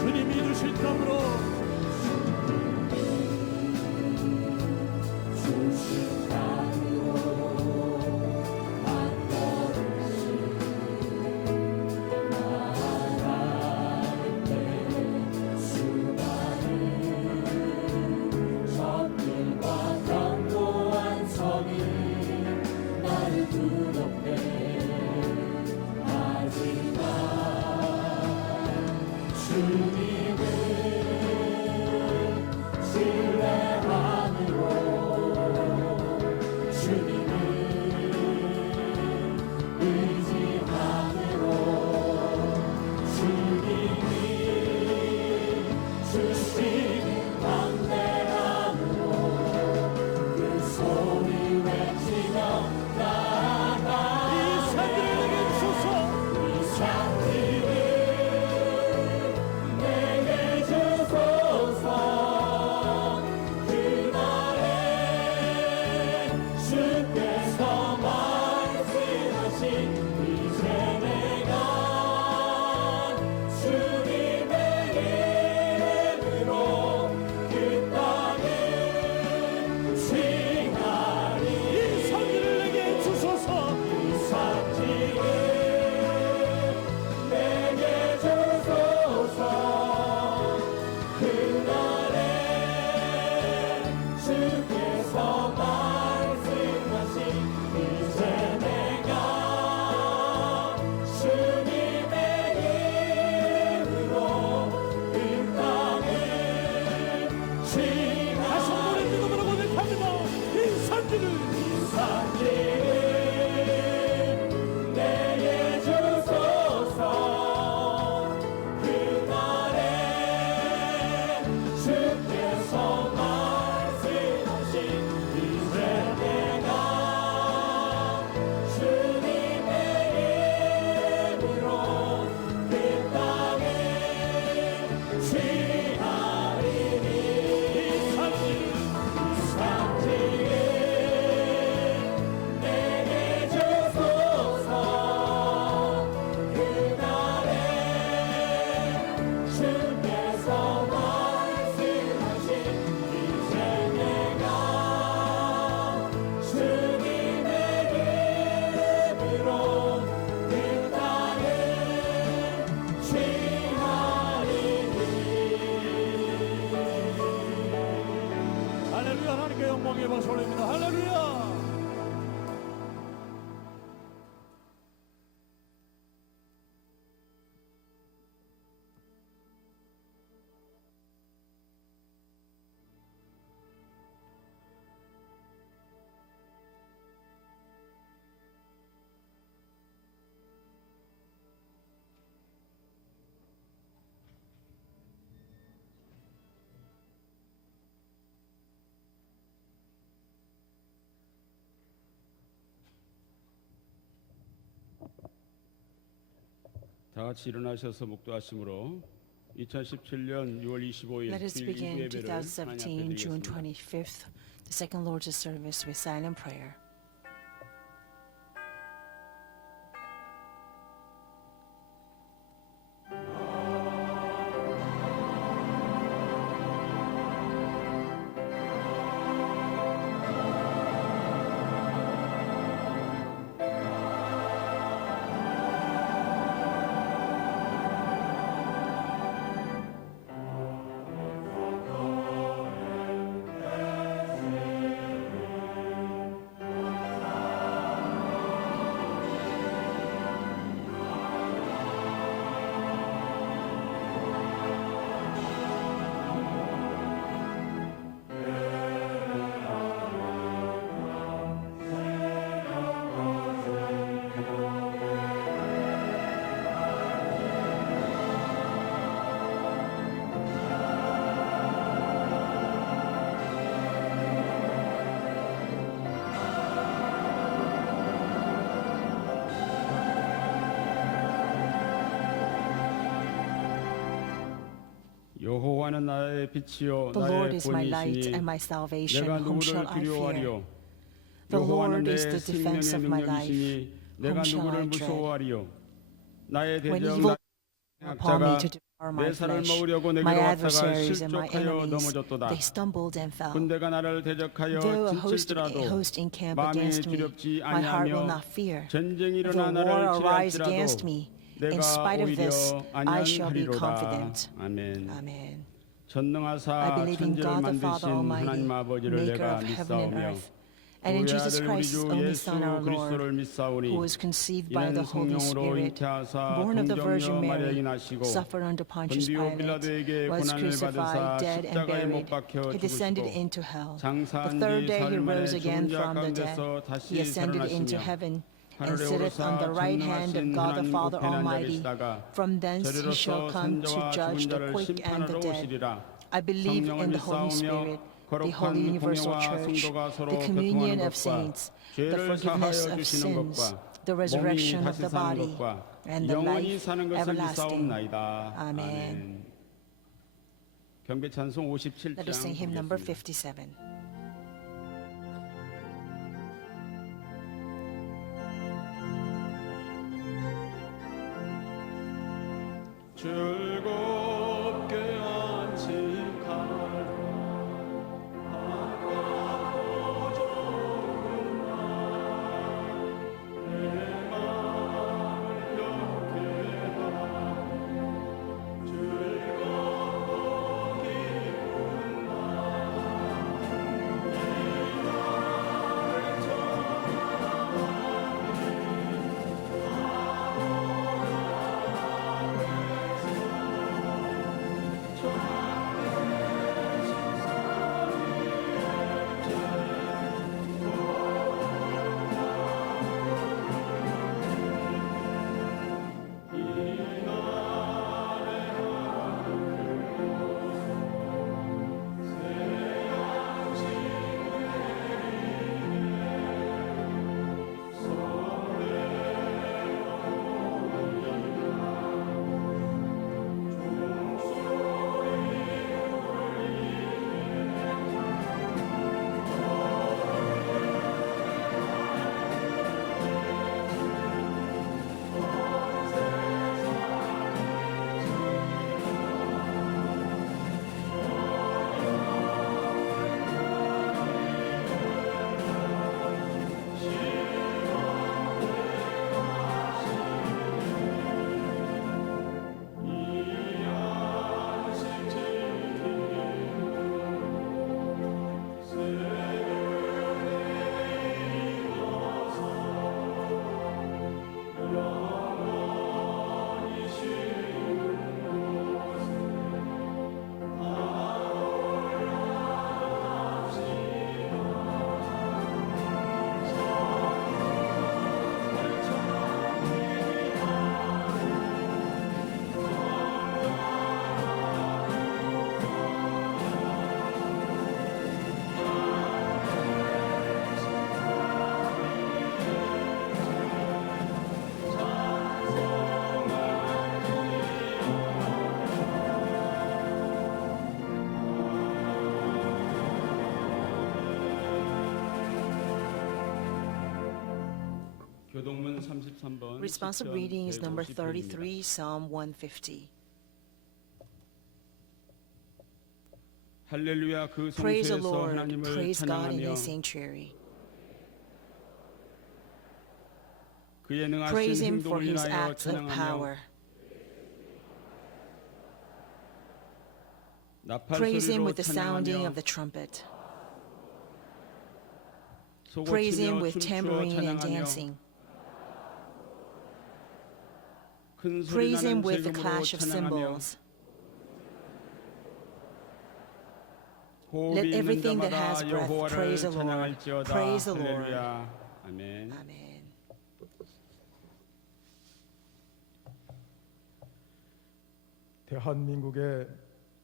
주님이 주실 땀으로 할렐루야. 하나님께 영광의 박수 올립니다. 할렐루야. 다 같이 일어나셔서 목도하심으로 2017년 6월 25일 Let us 주일 begin 일부 예배를 2017, June 찬양드리겠습니다. 25th, the second Lord's service with silent prayer. 여호와는 나의 빛이요 The Lord 나의 is my light 본이시니 and my salvation. 내가 Whom shall 누구를 I fear? 두려워하리요? The 여호와는 Lord 내 is the defense 생명의 of my life. 능력이시니 내가 Whom shall 누구를 I dread? 무서워하리요? 나의 When 대적 evil 나의 upon me 약자가 to devour 내 my 살을 flesh, 먹으려고 my 내게로 왔다가 adversaries and my 실족하여 enemies, 넘어졌도다. they stumbled and fell. 군대가 나를 대적하여 Though a 진칠지라도 host encamp 마음이 against me, 두렵지 my heart will 아니하며 not fear. 전쟁이 Though 일어나 나를 war arise against 치리할지라도 me, in 내가 spite of this, 오히려 I shall be 안연하리로다. confident. 아멘. Amen. I 전능하사 believe in 천지를 God the Father 만드신 Almighty, 하나님 아버지를 maker 내가 of heaven and 믿사오며 earth, and in 그의 Jesus 아들 우리 Christ, his 주 only 예수 Son, our 그리스도를 Lord, 믿사오니 who was conceived by 이는 the Holy 성령으로 Spirit, 잉태하사 born of the Virgin 동정녀 마리아에게 Mary, 나시고 suffered under Pontius 본디오 Pilate, 빌라도에게 was 고난을 crucified, 받으사 dead, and 십자가에 못 buried. 박혀 He descended 죽으시고 into hell. The 장사한 third 뒤 day he 사흘 만에 rose again 죽은 자 from the dead. 가운데서 He 다시 ascended into 살아나시며 heaven and 하늘에 sitteth on the 오르사 right hand of 전능하신 God the 하나님 Father 우편에 앉아 Almighty. 계시다가 From thence he shall 저리로서 come to 산자와 judge 죽은 the 자를 quick and the 심판하러 dead. 오시리라. I believe 성령을 in the Holy Spirit, 믿사오며 the Holy 거룩한 Universal 공예와 Church, 성도가 서로 the communion 교통하는 of 것과 saints, the 죄를 forgiveness 사하여 of 주시는 sins, 것과 the 몸이 resurrection of 다시 the 사는 body, 것과 and the 영원히 life 사는 것을 everlasting. 믿사옵나이다. Amen. 아멘. 경배 찬송 57장 Let us sing hymn number 부르겠습니다. 57. 즐겁게 안식하라 아까워 적은 날내 마음을 영케 하고 즐겁고 기쁜 교동문 33번 Responsive reading is number 33, Psalm 150. 할렐루야 그 Praise the 성소에서 Lord, 하나님을 praise God in 찬양하며 his sanctuary. 그의 Praise 능하신 him for 행동을 his 인하여 acts of 찬양하며 power. 나팔 Praise him 소리로 with the sounding of 찬양하며 the trumpet. 소고 Praise him 치며 with 춤추어 tambourine and 찬양하며 dancing. 큰 소리 Praise him 나는 with the 재금으로 clash of 찬양하며 cymbals. 호흡이 Let 있는 everything that 자마다 has breath 여호와를 praise the Lord. 찬양할지어다. Praise the Lord. 할렐루야. 아멘. Amen. 대한민국의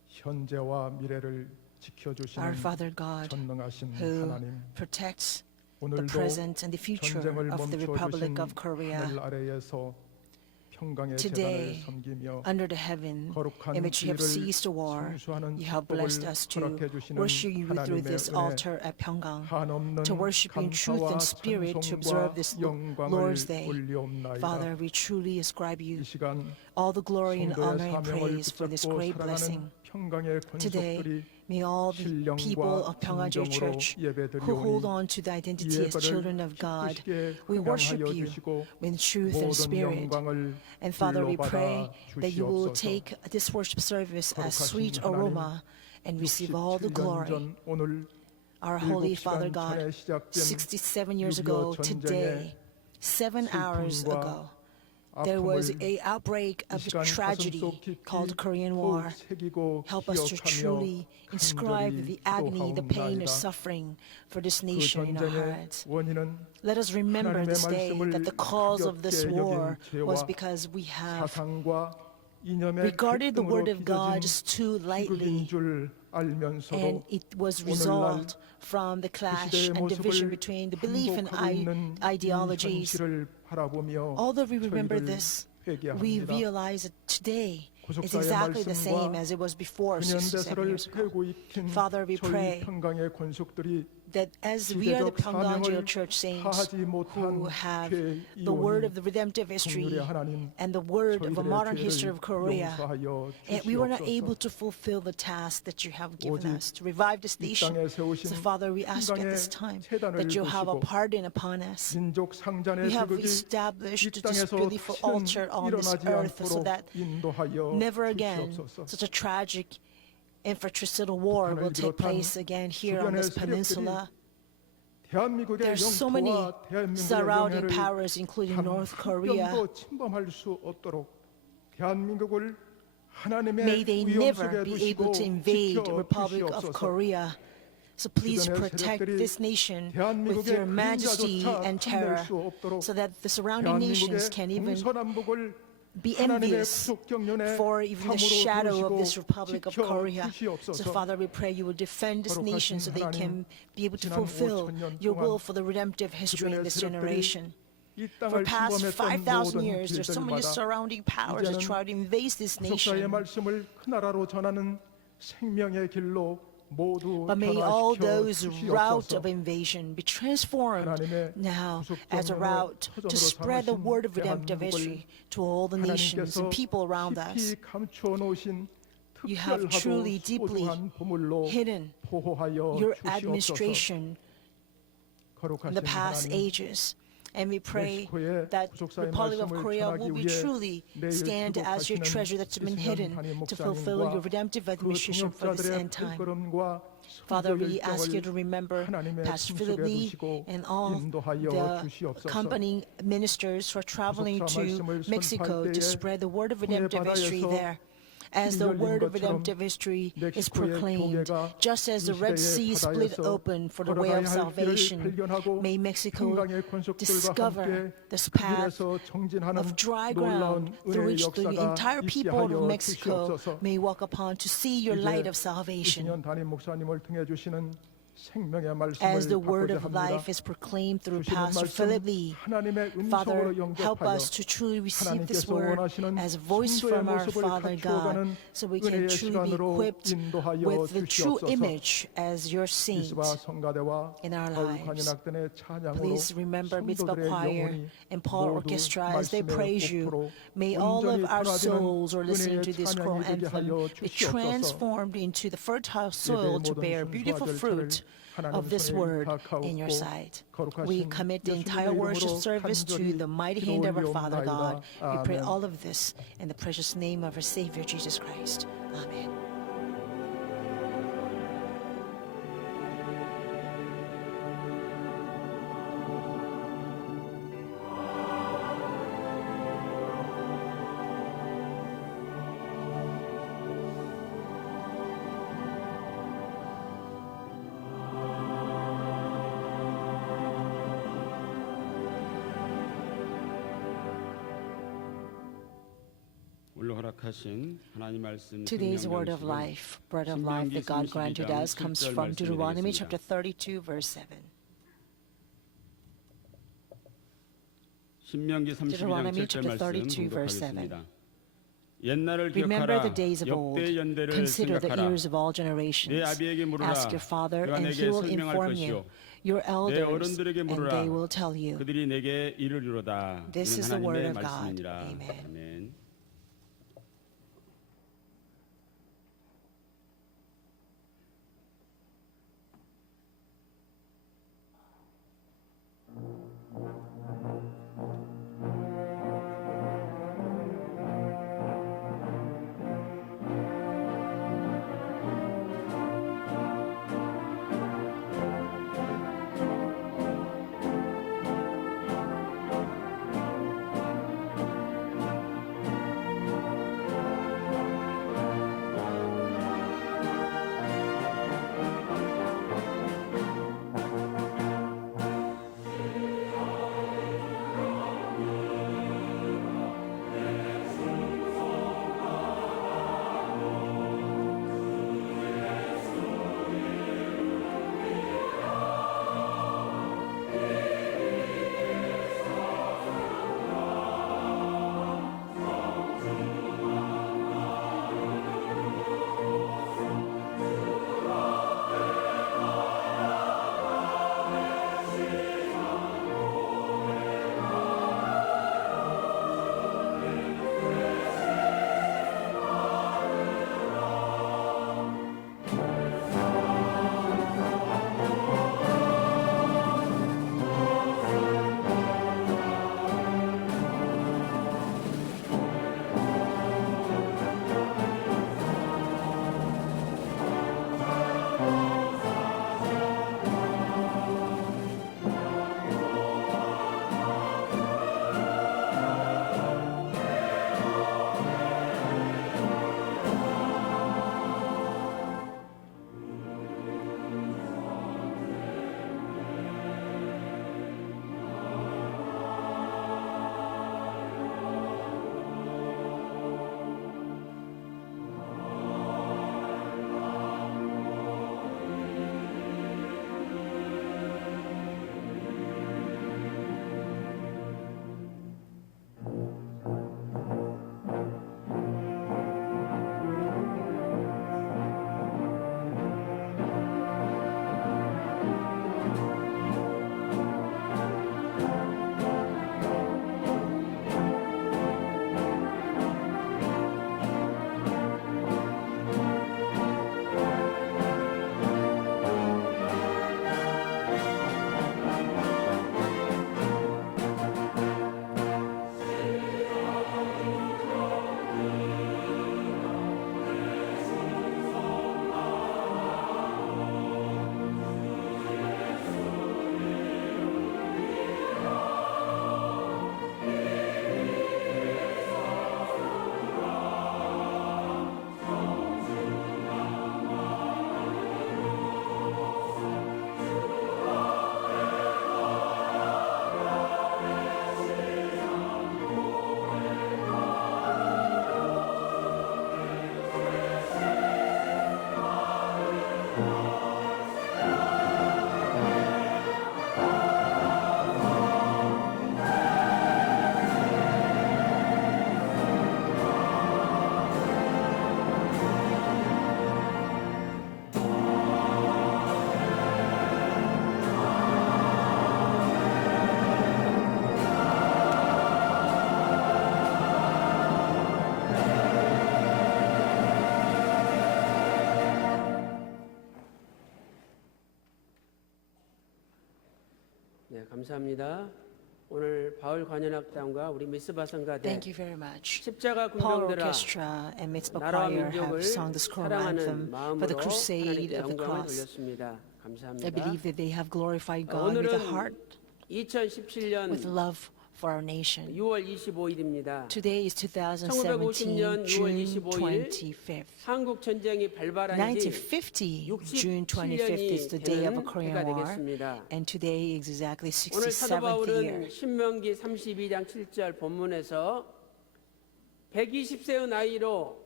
현재와 미래를 Our 지켜주시는 Father God, 전능하신 who 하나님, protects the 오늘도 present and the future 전쟁을 of the Republic 멈춰주신 of Korea, 하늘 아래에서 평강의 Today, 재단을 섬기며 under the heaven 거룩한 in which you have 기회를 ceased war, 성수하는 you have 축복을 blessed us to 허락해 주시는 worship you through this 하나님의 은혜, altar at Pyeonggang, 한없는 to worship you in truth 감사와 and spirit, to 찬송과 observe this 영광을 Lord's Day. 올리옵나이다. Father, we truly ascribe you 이 시간 all the glory and honor 성도의 and 사명을 praise for this 붙잡고 great blessing. 살아가는 평강의 Today, 권속들이 may all the people 신령과 of Pyeongganjeol 진정으로 Church who hold 예배드리오니 on to the 이 identity as children 예배를 of God, 기쁘시게 we worship 흥양하여 you 주시고 with truth and 모든 spirit. 영광을 And Father, we 불로 pray 받아 that you will 주시옵소서. take this worship service as 거룩하신 sweet 하나님, aroma and receive all the 67년 glory. 전 오늘 Our Holy 7시간 Father 전에 God, 시작된 67 years 6.25 ago 전쟁의 today, 7 hours 슬픔과 ago, there was 아픔을 an outbreak 이 of 시간 tragedy 가슴속 깊이 called Korean 더욱 War. 새기고 Help us to 기억하며 truly inscribe the 간절히 agony, the pain, and 기도하옵나이다. suffering for this 그 nation in our 전쟁의 hearts. 원인은 Let us remember 하나님의 this day 말씀을 that the cause of this 가볍게 war 여긴 was 죄와 because we have 사상과 이념의 regarded the 갈등으로 word of God 빚어진 just too lightly, 비극인 줄 알면서도 and it was 오늘날 resolved from the clash 시대의 and division 모습을 between the belief and 반복하고 있는 이 ideologies. 현실을 바라보며 Although we remember 저희를 this, we 회개합니다. realize that today is 구속사의 exactly the same 말씀과 as it was before 67 근현대사를 years ago. 펴고 익힌 Father, we 저희 pray 평강의 권속들이 that as we are the 시대적 Pyeongganjeol 사명을 Church saints 다하지 못한 who have 죄 the word of 이혼이 the redemptive history 긍휼의 하나님 and the word of a 저희들의 modern history 죄를 of Korea, 용서하여 and we were not able 주시옵소서. to fulfill the task that you have given 오직 us to revive this 이 nation. 땅에 세우신 So Father, we ask at 평강의 this time 재단을 that you have a 보시고 pardon upon us. 민족 상잔의 You have 비극이 이 established this 땅에서 beautiful 다시는 altar on this 일어나지 earth so 않도록 that 인도하여 never again 주시옵소서. such a tragic and fratricidal war will take place again here on this peninsula. 대한민국의 There are so many 영토와 대한민국의 surrounding 영해를 powers, including 단 North 한 Korea. 뼘도 침범할 수 없도록 대한민국을 하나님의 May they 위엄 never 속에 be 두시고 able to invade the Republic of 지켜주시옵소서. Korea. So please 주변의 protect 세력들이 this nation with 대한민국의 your majesty 그림자조차 and 탐낼 terror, 수 없도록 so that the surrounding nations 대한민국의 can even 동서남북을 be 하나님의 envious 구속 경륜의 for even the 함으로 shadow of 부르시고 this Republic of Korea. So 지켜주시옵소서. Father, we pray you will defend this nation so they can be able to 지난 fulfill 5,000년 your 동안 will for the redemptive history in 주변의 this 세력들이 generation. 이 For 땅을 past 침범했던 5,000 모든 years, there's so many 길들마다 surrounding powers that 이제는 try to invade this 구속사의 nation. 말씀을 그 나라로 전하는 생명의 길로 모두 But may all 변화시켜 those route 주시옵소서. of invasion be transformed 하나님의 now 구속 as a 경륜의 route to 터전으로 spread the 삼으신 word of redemptive 대한민국을 history to all the nations 하나님께서 and people around us. 깊이 감추어 놓으신 You have 특별하고 truly, deeply 소중한 보물로 hidden 보호하여 your 주시옵소서. administration in 거룩하신 the past 하나님, ages. And we pray 멕시코의 that 구속사의 Republic of 말씀을 Korea will 전하기 be 위해 truly 내일 stand as your 귀국하시는 treasure that's been 이승현 hidden 담임 to fulfill your 목사님과 redemptive 그 administration for this 동역자들의 end time. 발걸음과 Father, 순교 we ask you to 열정을 remember 하나님의 Pastor 품속에 Philip Lee 두시고 and all 인도하여 the 주시옵소서. accompanying ministers who are traveling 구속사 to 말씀을 Mexico 선포할 to 때에 spread the word of 홍해 redemptive history 바다에서 there. As the 길이 열린 word of 것처럼 redemptive history is 멕시코의 proclaimed, 교회가 just as the 이 Red 시대의 Sea split 바다에서 open for the way 걸어가야 of 할 길을 salvation, 발견하고 may Mexico 평강의 권속들과 discover 함께 this 그 path 길에서 정진하는 of dry 놀라운 ground through 은혜의 which the 역사가 entire 있게 people of 하여 Mexico 주시옵소서. may walk upon to see your light 이제 of salvation. 이승현 담임 목사님을 통해 주시는 생명의 As the 말씀을 word 받고자 of 합니다. life is proclaimed through 주시는 Pastor 말씀 Philip Lee, 하나님의 Father, 음성으로 help 영접하여 us to truly receive this 하나님께서 word 원하시는 as a voice 성도의 from our 모습을 Father God, 갖추어가는 so we can 은혜의 truly be 시간으로 equipped 인도하여 with the true 주시옵소서. image as your saint. 미스바 성가대와 in our 거룩한 lives. 연합단의 찬양으로 Please remember Mitzvah 성도들의 Choir 영혼이 and Paul 모두 Orchestra as they 말씀의 praise you. 복부로 May all of 온전히 our 변화되는 souls who are listening to 은혜의 this choral 찬양이 되게 anthem 하여 be 주시옵소서. transformed into the fertile soil to 모든 bear 순수와 beautiful 절차를 fruit 하나님 of this 손에 word 의탁하옵고 in your sight. 거룩하신 We commit the entire 예수님의 worship 이름으로 service to 간절히 the mighty hand of our Father God. 기도올리옵나이다. We pray 아멘. all of this in the precious name of our Savior Jesus Christ. Amen. 오늘 허락하신 하나님 말씀 Today's 생명 word of 양식은 life, bread of life that God granted us, comes from Deuteronomy chapter 32, verse 7. 신명기 32장 Deuteronomy 7절 chapter 말씀 32 verse 7. 봉독하겠습니다. 옛날을 Remember 기억하라. the days of old. 역대 연대를 Consider the 생각하라. years of all 내 generations. 아비에게 물으라. Ask your father, 그가 and 내게 he will 설명할 inform 것이요. you. Your 내 elders, 어른들에게 and 물으라. they will tell you. 그들이 내게 이르리로다. This 이는 is the word 하나님의 of God. 말씀이니라. Amen. 아멘. 네, 감사합니다. 오늘 바울 관현악단과 우리 미스바 성가대 Thank you very much. 십자가 Paul 군병들아 Orchestra and Mitzvah 나라와 Choir have 민족을 sung the scroll 사랑하는 anthem for the 마음으로 crusade 하나님께 of the 영광을 cross. 돌렸습니다. I 감사합니다. believe that they have glorified God with a 오늘은 heart, 2017년 with love for our nation. 6월 25일입니다. Today is 2017, 1950년 6월 June 25일 25th. 한국 전쟁이 발발한 지 1950, June 25th is the 67년이 day of the 되는 Korean 해가 War, 되겠습니다. and today is exactly 오늘 사도 67th year. 바울은 신명기 32장 7절 본문에서 120세의 나이로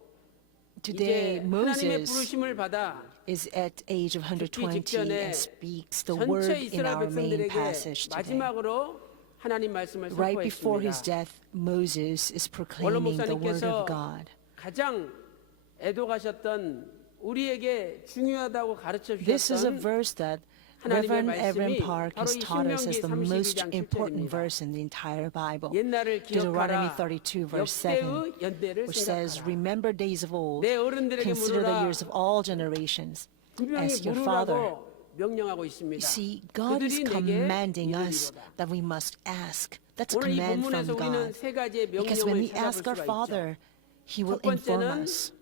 Today, 이제 하나님의 Moses 부르심을 받아 is at age of 120 직전에 and speaks the word 전체 in 이스라엘 our main 백성들에게 passage today. 마지막으로 하나님 말씀을 Right before his 선포했습니다. death, Moses is 원로 proclaiming the word 목사님께서 of God. 가장 애도가셨던 우리에게 중요하다고 가르쳐 This is a 주셨던 verse that 하나님의 Reverend Evan 말씀이 Park 바로 has 이 taught us as 신명기 the most 32장 important 7절입니다. verse in the entire Bible. 옛날을 Deuteronomy 기억하라 32 verse 7, 역대의 연대를 which says, 생각하라. remember days of old, 내 어른들에게 consider the 물으라. years of all generations. 분명히 Ask your father. 물으라고 명령하고 있습니다. You see, God is 그들이 내게 commanding us 이르리로다. that we must ask. That's a 오늘 이 command 본문에서 from 우리는 God. 세 가지의 Because when 명령을 we ask our 찾아볼 수가 있죠. Father, He will 첫 inform 번째는 us.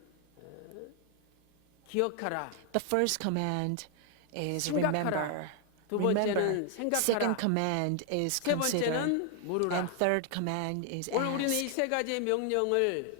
기억하라. The first command is 생각하라. remember. 두 Remember. 번째는 생각하라. Second command is 세 consider. 번째는 물으라. And third command is 오늘 우리는 이 ask. 세 가지의 명령을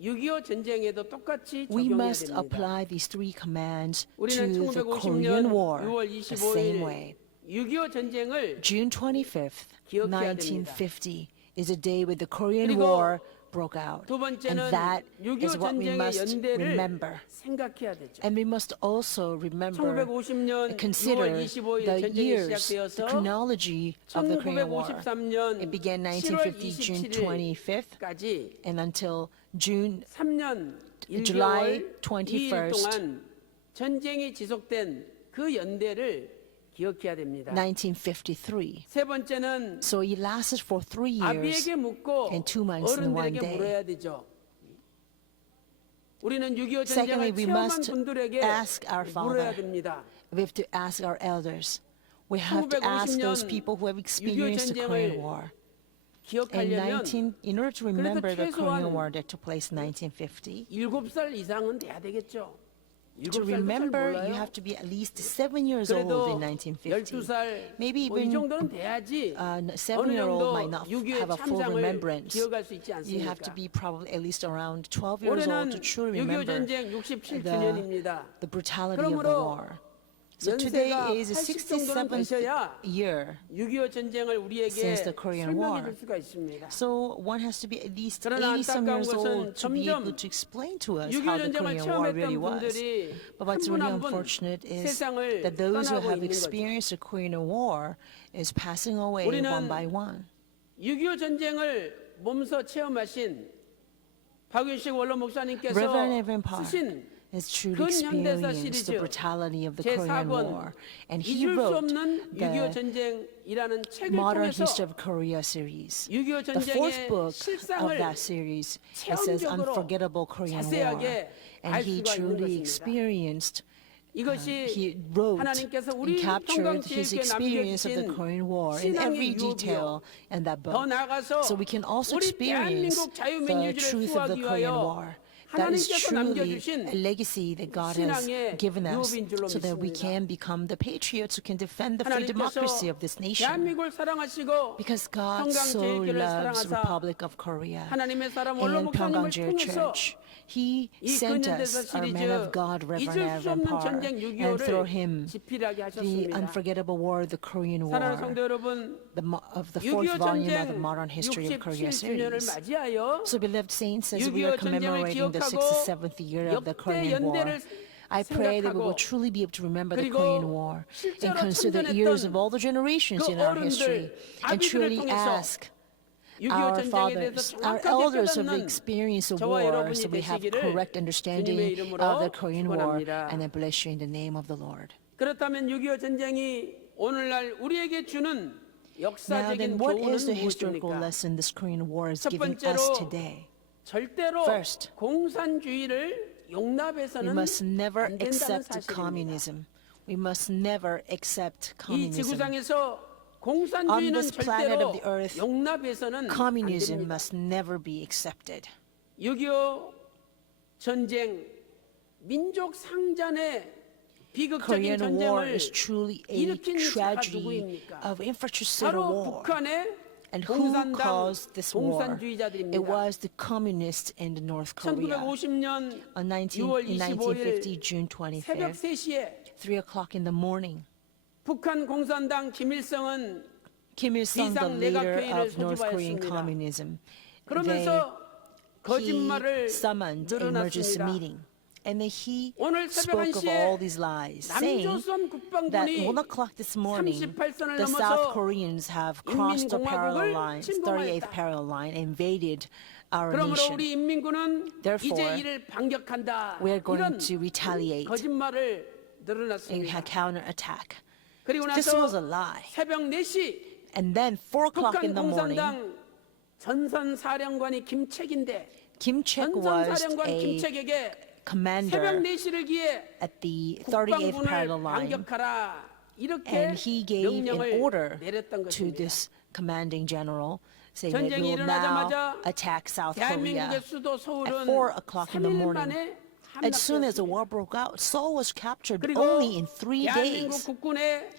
6.25 전쟁에도 똑같이 We 적용해야 must 됩니다. apply these three commands to 우리는 the Korean 1950년 War 6월 the same 25일 way. 6.25 전쟁을 June 25th, 기억해야 1950 is a day when the Korean 그리고 War broke out. 두 And 번째는 that is 6.25 what we 전쟁의 must 연대를 remember. 생각해야 되죠. And we must also remember, 1950년 6월 consider 25일 the 전쟁이 years, the 시작되어서 chronology of the Korean War. 1953년 It began 7월 1950, June 27일까지 25th, and until June 3년 July 1개월 2일 21st. 동안 전쟁이 지속된 그 연대를 기억해야 됩니다. 1953. 세 번째는 So it lasted for 3 years. 아비에게 묻고 and 2 months and 1 어른들에게 day. 물어야 되죠. 우리는 6.25 Secondly, 전쟁을 we 체험한 must 분들에게 ask our 물어야 Father. 됩니다. We have to ask our elders. We have to ask those people who have experienced the Korean War. 기억하려면 In order to remember the 최소한 Korean War that took place in 1950, 7살 이상은 돼야 되겠죠. to 7살도 잘 remember, you 몰라요. have to be at least 7 years old 그래도 in 1950. 12살 Maybe 뭐 이 even 정도는 돼야지 a 어느 7-year-old 정도 might not 6.25의 have a full 참상을 remembrance. 기억할 수 있지 You have to 않습니까? be probably at least around 12 years 올해는 old to truly 6.25 remember 전쟁 67주년입니다. the brutality of the 그러므로 war. So today 연세가 is the 80 정도는 67th 되셔야 year 6.25 전쟁을 우리에게 since the Korean 설명해 War. 줄 수가 있습니다. So one has to be at least 그러나 80-some 안타까운 years 것은 old to be 점점 able to explain to us 6.25 how the 전쟁을 Korean War really 체험했던 was. 분들이 But what's 한 분 really 한 분 unfortunate is 세상을 that those who 떠나고 have 있는 거죠. experienced the Korean War is passing away 우리는 one by one. 6.25 전쟁을 몸소 체험하신 박윤식 원로 목사님께서 Reverend Evan Park 쓰신 has truly 근현대사 experienced the 시리즈 brutality of the Korean 제4권 War. And he 잊을 수 wrote 없는 6.25 the 전쟁이라는 책을 Modern 통해서 History of Korea series. 6.25 The fourth 전쟁의 book of 실상을 that series, it says 체험적으로 Unforgettable Korean War. 자세하게 And 알 he 수가 있는 truly 것입니다. experienced, 이것이 he wrote 하나님께서 and 우리 captured his 평강지혜께 experience of the 남겨주신 Korean War in every 신앙의 detail 유업이요. in that 더 book. 나아가서 So we can also 우리 experience 대한민국 the 자유민주주의를 truth of the 수호하기 Korean 위하여 War. That is 하나님께서 truly 남겨주신 a legacy that God has 신앙의 given us 유업인 줄로 so that we 믿습니다. can become the patriots who can defend the free democracy 하나님께서 of this nation. 대한민국을 사랑하시고 Because God so 평강제일교회를 loves the 사랑하사 Republic of Korea 하나님의 사람 원로 and 목사님을 Pyongyang 통해서 Church. He 이 sent 근현대사 us, our 시리즈 man of God, Reverend 잊을 수 Evan 없는 Park, 전쟁 and through 6.25를 him, 집필하게 the 하셨습니다. Unforgettable War, the Korean 사랑하는 War, 성도 여러분, of the fourth 6.25 volume of the 전쟁 Modern History of Korea 67주년을 series. 맞이하여 So, beloved saints, as we are 6.25 전쟁을 commemorating the 기억하고 67th year of the 역대 Korean War, 연대를 I pray that we will 생각하고 truly be able to remember the 그리고 Korean War and 실제로 consider the years of 참전했던 all the generations 그 in our history 어른들, and 아비들을 truly 통해서 ask 6.25 our 전쟁에 fathers, 대해서 our 정확하게 elders who have 깨닫는 experienced the 저와 war, 여러분이 so we have 되시기를 correct understanding 주님의 이름으로 of the Korean War, 축원합니다. and I bless you in the name of the Lord. 그렇다면 6.25 전쟁이 오늘날 우리에게 주는 Now 역사적인 then, what 교훈은 is the historical 무엇입니까? lesson this Korean War is 첫 giving 번째로 us today? 절대로 First, 공산주의를 We 용납해서는 must never 안 된다는 accept 사실입니다. communism. We must never accept 이 communism. 지구상에서 On 공산주의는 this planet of 절대로 the earth, 용납해서는 안 Communism 됩니다. must never be accepted. 6.25 전쟁 민족 상잔의 비극적인 Korean War 전쟁을 is truly a 일으킨 자가 tragedy 누구입니까? of infrastructural 바로 war. 북한의 And who 공산당 caused this war? It 공산주의자들입니다. was the communists in North Korea. 1950년 In 6월 1950, 25일 June 새벽 25th, 3시에 3 o'clock in the morning, 북한 공산당 김일성은 Kim Il-sung, the 비상 leader 내각회의를 of North Korean 소집하였습니다. communism, 그러면서 he 거짓말을 summoned an emergency 늘어놨습니다. meeting. And then he 오늘 새벽 spoke of 1시에 all these lies, saying 남조선 that 국방군이 1 o'clock this morning, 38선을 the South 넘어서 Koreans have crossed the parallel 인민공화국을 lines, 침공하였다. 38th parallel line, invaded our 그러므로 nation. 우리 인민군은 Therefore, 이제 이를 반격한다. we are going 이런 to retaliate 거짓말을 and 늘어났습니다. counterattack. 그리고 This was 나서 a lie. 새벽 4시 And then 4 o'clock 북한 in the morning, 공산당 전선사령관이 김책인데 Kim Chek was 전선사령관 a 김책에게 새벽 commander 4시를 기해 at the 38th 국방군을 parallel line, 반격하라. 이렇게 and he gave an 명령을 order 내렸던 to 것입니다. this commanding general, saying that we 전쟁이 will now 일어나자마자 attack South Korea. 대한민국의 수도 At 서울은 4 o'clock in the 3일 morning, 만에 as soon as the 함락되었습니다. war broke out, Seoul was captured 그리고 only in 3 대한민국 days. 국군의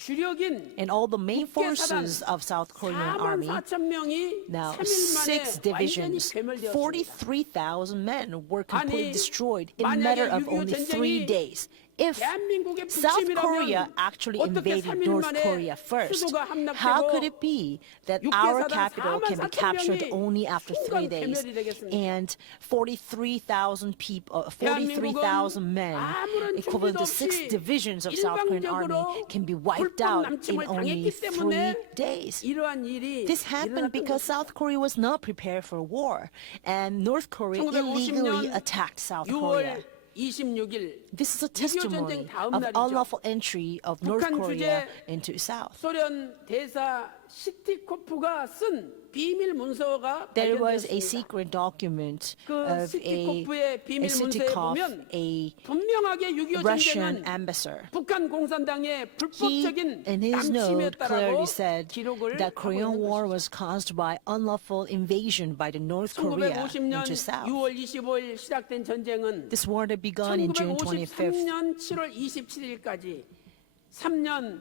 주력인 And all the main 국계사단 forces of South Korean 4만 army, 4천 명이 now 3일 만에 6 완전히 divisions, 괴멸되었습니다. 43,000 men were completely 아니, destroyed in a 만약에 matter of 6.25 only 3 전쟁이 days. If 대한민국의 South Korea 북침이라면 actually 어떻게 invaded 3일 North 만에 Korea first, 수도가 how 함락되고 could it be that 육계사단 our capital can be 44,000 captured 명이 only after 3 순간 days 괴멸이 되겠습니까? and 43,000 people, 43,000 men, 아무런 equivalent to 준비도 6 divisions of South Korean army, 일방적으로 can be wiped 불법 out in 남침을 only 당했기 3 때문에 days? 이러한 일이 This happened 일어났던 because 것입니다. South Korea was not prepared for war, and North Korea illegally 1950년 attacked South Korea. 6월 26일 This is a 6.25 testimony 전쟁 다음 of 날이죠. unlawful entry of North 북한 Korea 주재 into South. 소련 대사 시티코프가 쓴 비밀 문서가 There was a 발견되었습니다. secret document 그 of 시티코프의 비밀 문서에 Sitikov, 보면 a 분명하게 6.25 Russian 전쟁은 ambassador. 북한 공산당의 He, 불법적인 in his note, 남침이었다라고 clearly said 기록을 that 하고 Korean 있는 War 것이죠. was caused by unlawful invasion by the North Korea 1950년 into South. 6월 25일 시작된 전쟁은 This war that begun in June 25th 1953년 7월 27일까지 3년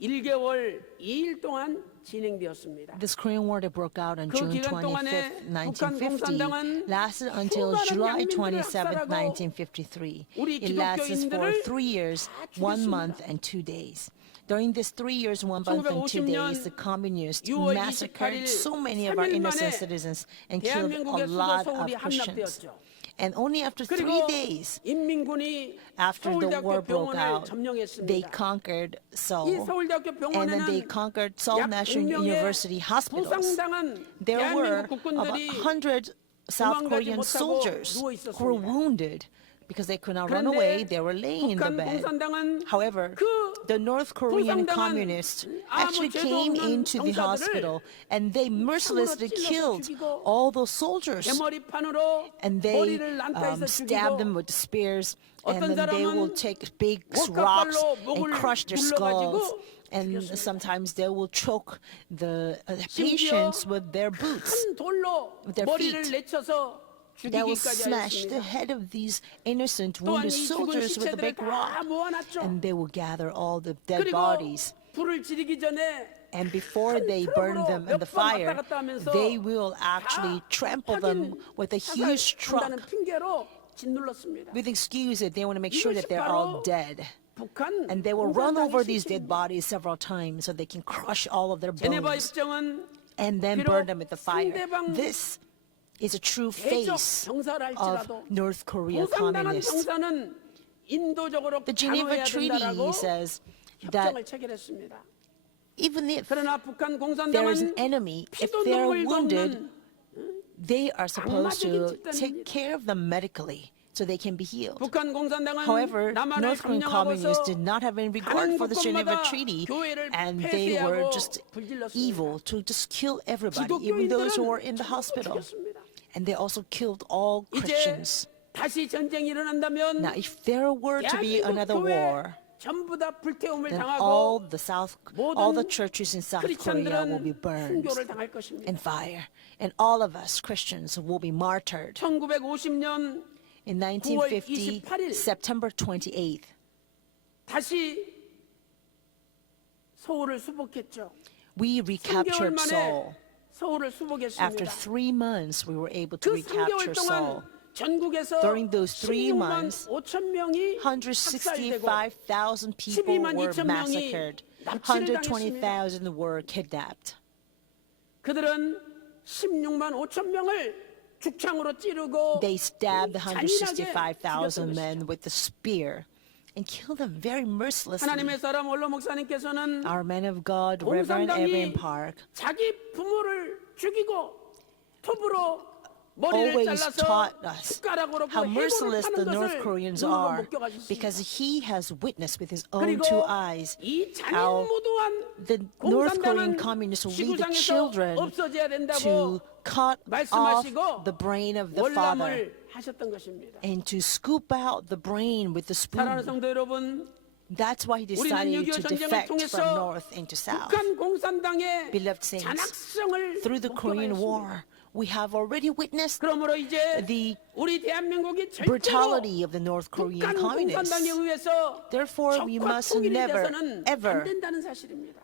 1개월 2일 동안 진행되었습니다. This Korean War that broke out on 그 June 기간 동안에 25th, 북한 1950, 공산당은 lasted until 수많은 July 양민들을 27th, 학살하고 1953. 우리 It lasted for 기독교인들을 3 years, 다 1 죽였습니다. month, and 2 days. During these 3 years, 1 month, and 2 days, the communists 6월 massacred 28일 so many of our 3일 innocent 만에 citizens and killed a 대한민국의 수도 lot of 서울이 Christians. 함락되었죠. And only after 3 그리고 days 인민군이 after the war 서울대학교 broke 병원을 out, they 점령했습니다. conquered 이 Seoul. 서울대학교 And then they 병원에는 conquered Seoul 약 National 100명의 University hospitals. 부상당한 There were 대한민국 about 국군들이 100 South 도망가지 Korean 못하고 soldiers 누워 who were 있었습니다. wounded because they could not run away. 그런데 They were laying in the 북한 bed. 공산당은 However, 그 the North Korean 부상당한 communists 아무 actually 죄도 came 없는 into the 병사들을 hospital and they mercilessly 찔러서 killed 죽이고 all those soldiers. 대머리판으로 And they 머리를 난타해서 stabbed them 죽이고 with spears, and 어떤 then they will 사람은 take big 원가발로 rocks 목을 and crush their 눌러가지고 skulls. And 죽였습니다. sometimes they will choke the 심지어 patients with their boots. 큰 돌로 with their 머리를 feet. 내쳐서 They will 죽이기까지 smash the 하였습니다. head of these innocent 또한 wounded 이 죽은 soldiers with a 시체들을 big 다 rock. 모아놨죠. And they will gather all the dead 그리고 bodies. 불을 지르기 전에 And before 큰 they burn 트럭으로 them in the 몇 번 fire, 왔다 갔다 하면서 they will actually 다 trample them with a huge truck 사살한다는 핑계로 짓눌렀습니다. with excuse that they want to make sure that 이것이 they're all 바로 dead. 북한 And they will run 공산당의 over these dead 실체입니다. bodies several times so they can crush all of their 제네바 bones 입정은 and then 비록 burn them with the fire. 상대방 This is a true 대적 face 병사를 of 할지라도 North Korea 부상당한 communists. 병사는 인도적으로 The Geneva 방어해야 Treaty 된다라고 says that 협정을 체결했습니다. even if 그러나 북한 there is an 공산당은 enemy, if 피도 they're 눈물도 wounded, 없는 they are supposed to 악마적인 take 집단입니다. care of them medically so they can be healed. 북한 공산당은 However, 남한을 North Korean 점령하고서 communists did not have any regard 가는 for the Geneva 곳곳마다 Treaty, 교회를 and they were 폐쇄하고 just 불질렀습니다. evil to just kill everybody, even those who were in the 기독교인들은 hospital. 죽였습니다. And they also killed all 이제 Christians. 다시 전쟁이 일어난다면 Now, if there were to be 대한민국 another 교회 war, 전부 다 불태움을 then all 당하고 the churches in South Korea will be 크리스천들은 burned 순교를 당할 것입니다. in fire, and all of us Christians will be martyred. 1950년 In 9월 1950, 28일 September 28th, 다시 서울을 수복했죠. we 3개월 recaptured 만에 Seoul. 서울을 After 수복했습니다. 3 months, we were able to 그 recapture 3개월 Seoul. 동안 전국에서 During those 3 16만 months, 5천 명이 학살되고 165,000 people 12만 were 2천 명이 massacred. 납치를 120,000 were kidnapped. 그들은 16만 5천 명을 죽창으로 찌르고 They stabbed the 잔인하게 165,000 죽였던 men with the spear and killed them very mercilessly. 하나님의 사람 원로 목사님께서는 Our man of God, Reverend Evan 공산당이 Park, 자기 부모를 죽이고 톱으로 머리를 always 잘라서 taught us 숟가락으로 how 그 해골을 merciless the 파는 North 것을 Koreans 눈으로 are 목격하셨습니다. because he has witnessed with his own 그리고 two eyes 이 how 잔인무도한 the North Korean 공산당은 communists will lead the 지구상에서 children 없어져야 to 된다고 cut off 말씀하시고 the brain of the father 월남을 하셨던 것입니다. and to scoop out the brain with the 사랑하는 spoon. 성도 여러분, That's why he 우리는 decided 6.25 to 전쟁을 defect from 통해서 north into south. 북한 공산당의 Beloved saints, 잔악성을 through the Korean 목격하였습니다. War, we have already witnessed 그러므로 이제 the 우리 대한민국이 절대로 brutality of the North Korean 북한 communists. 공산당에 의해서 Therefore, we 적과 must 통일이 never, 돼서는 안 ever 된다는 사실입니다.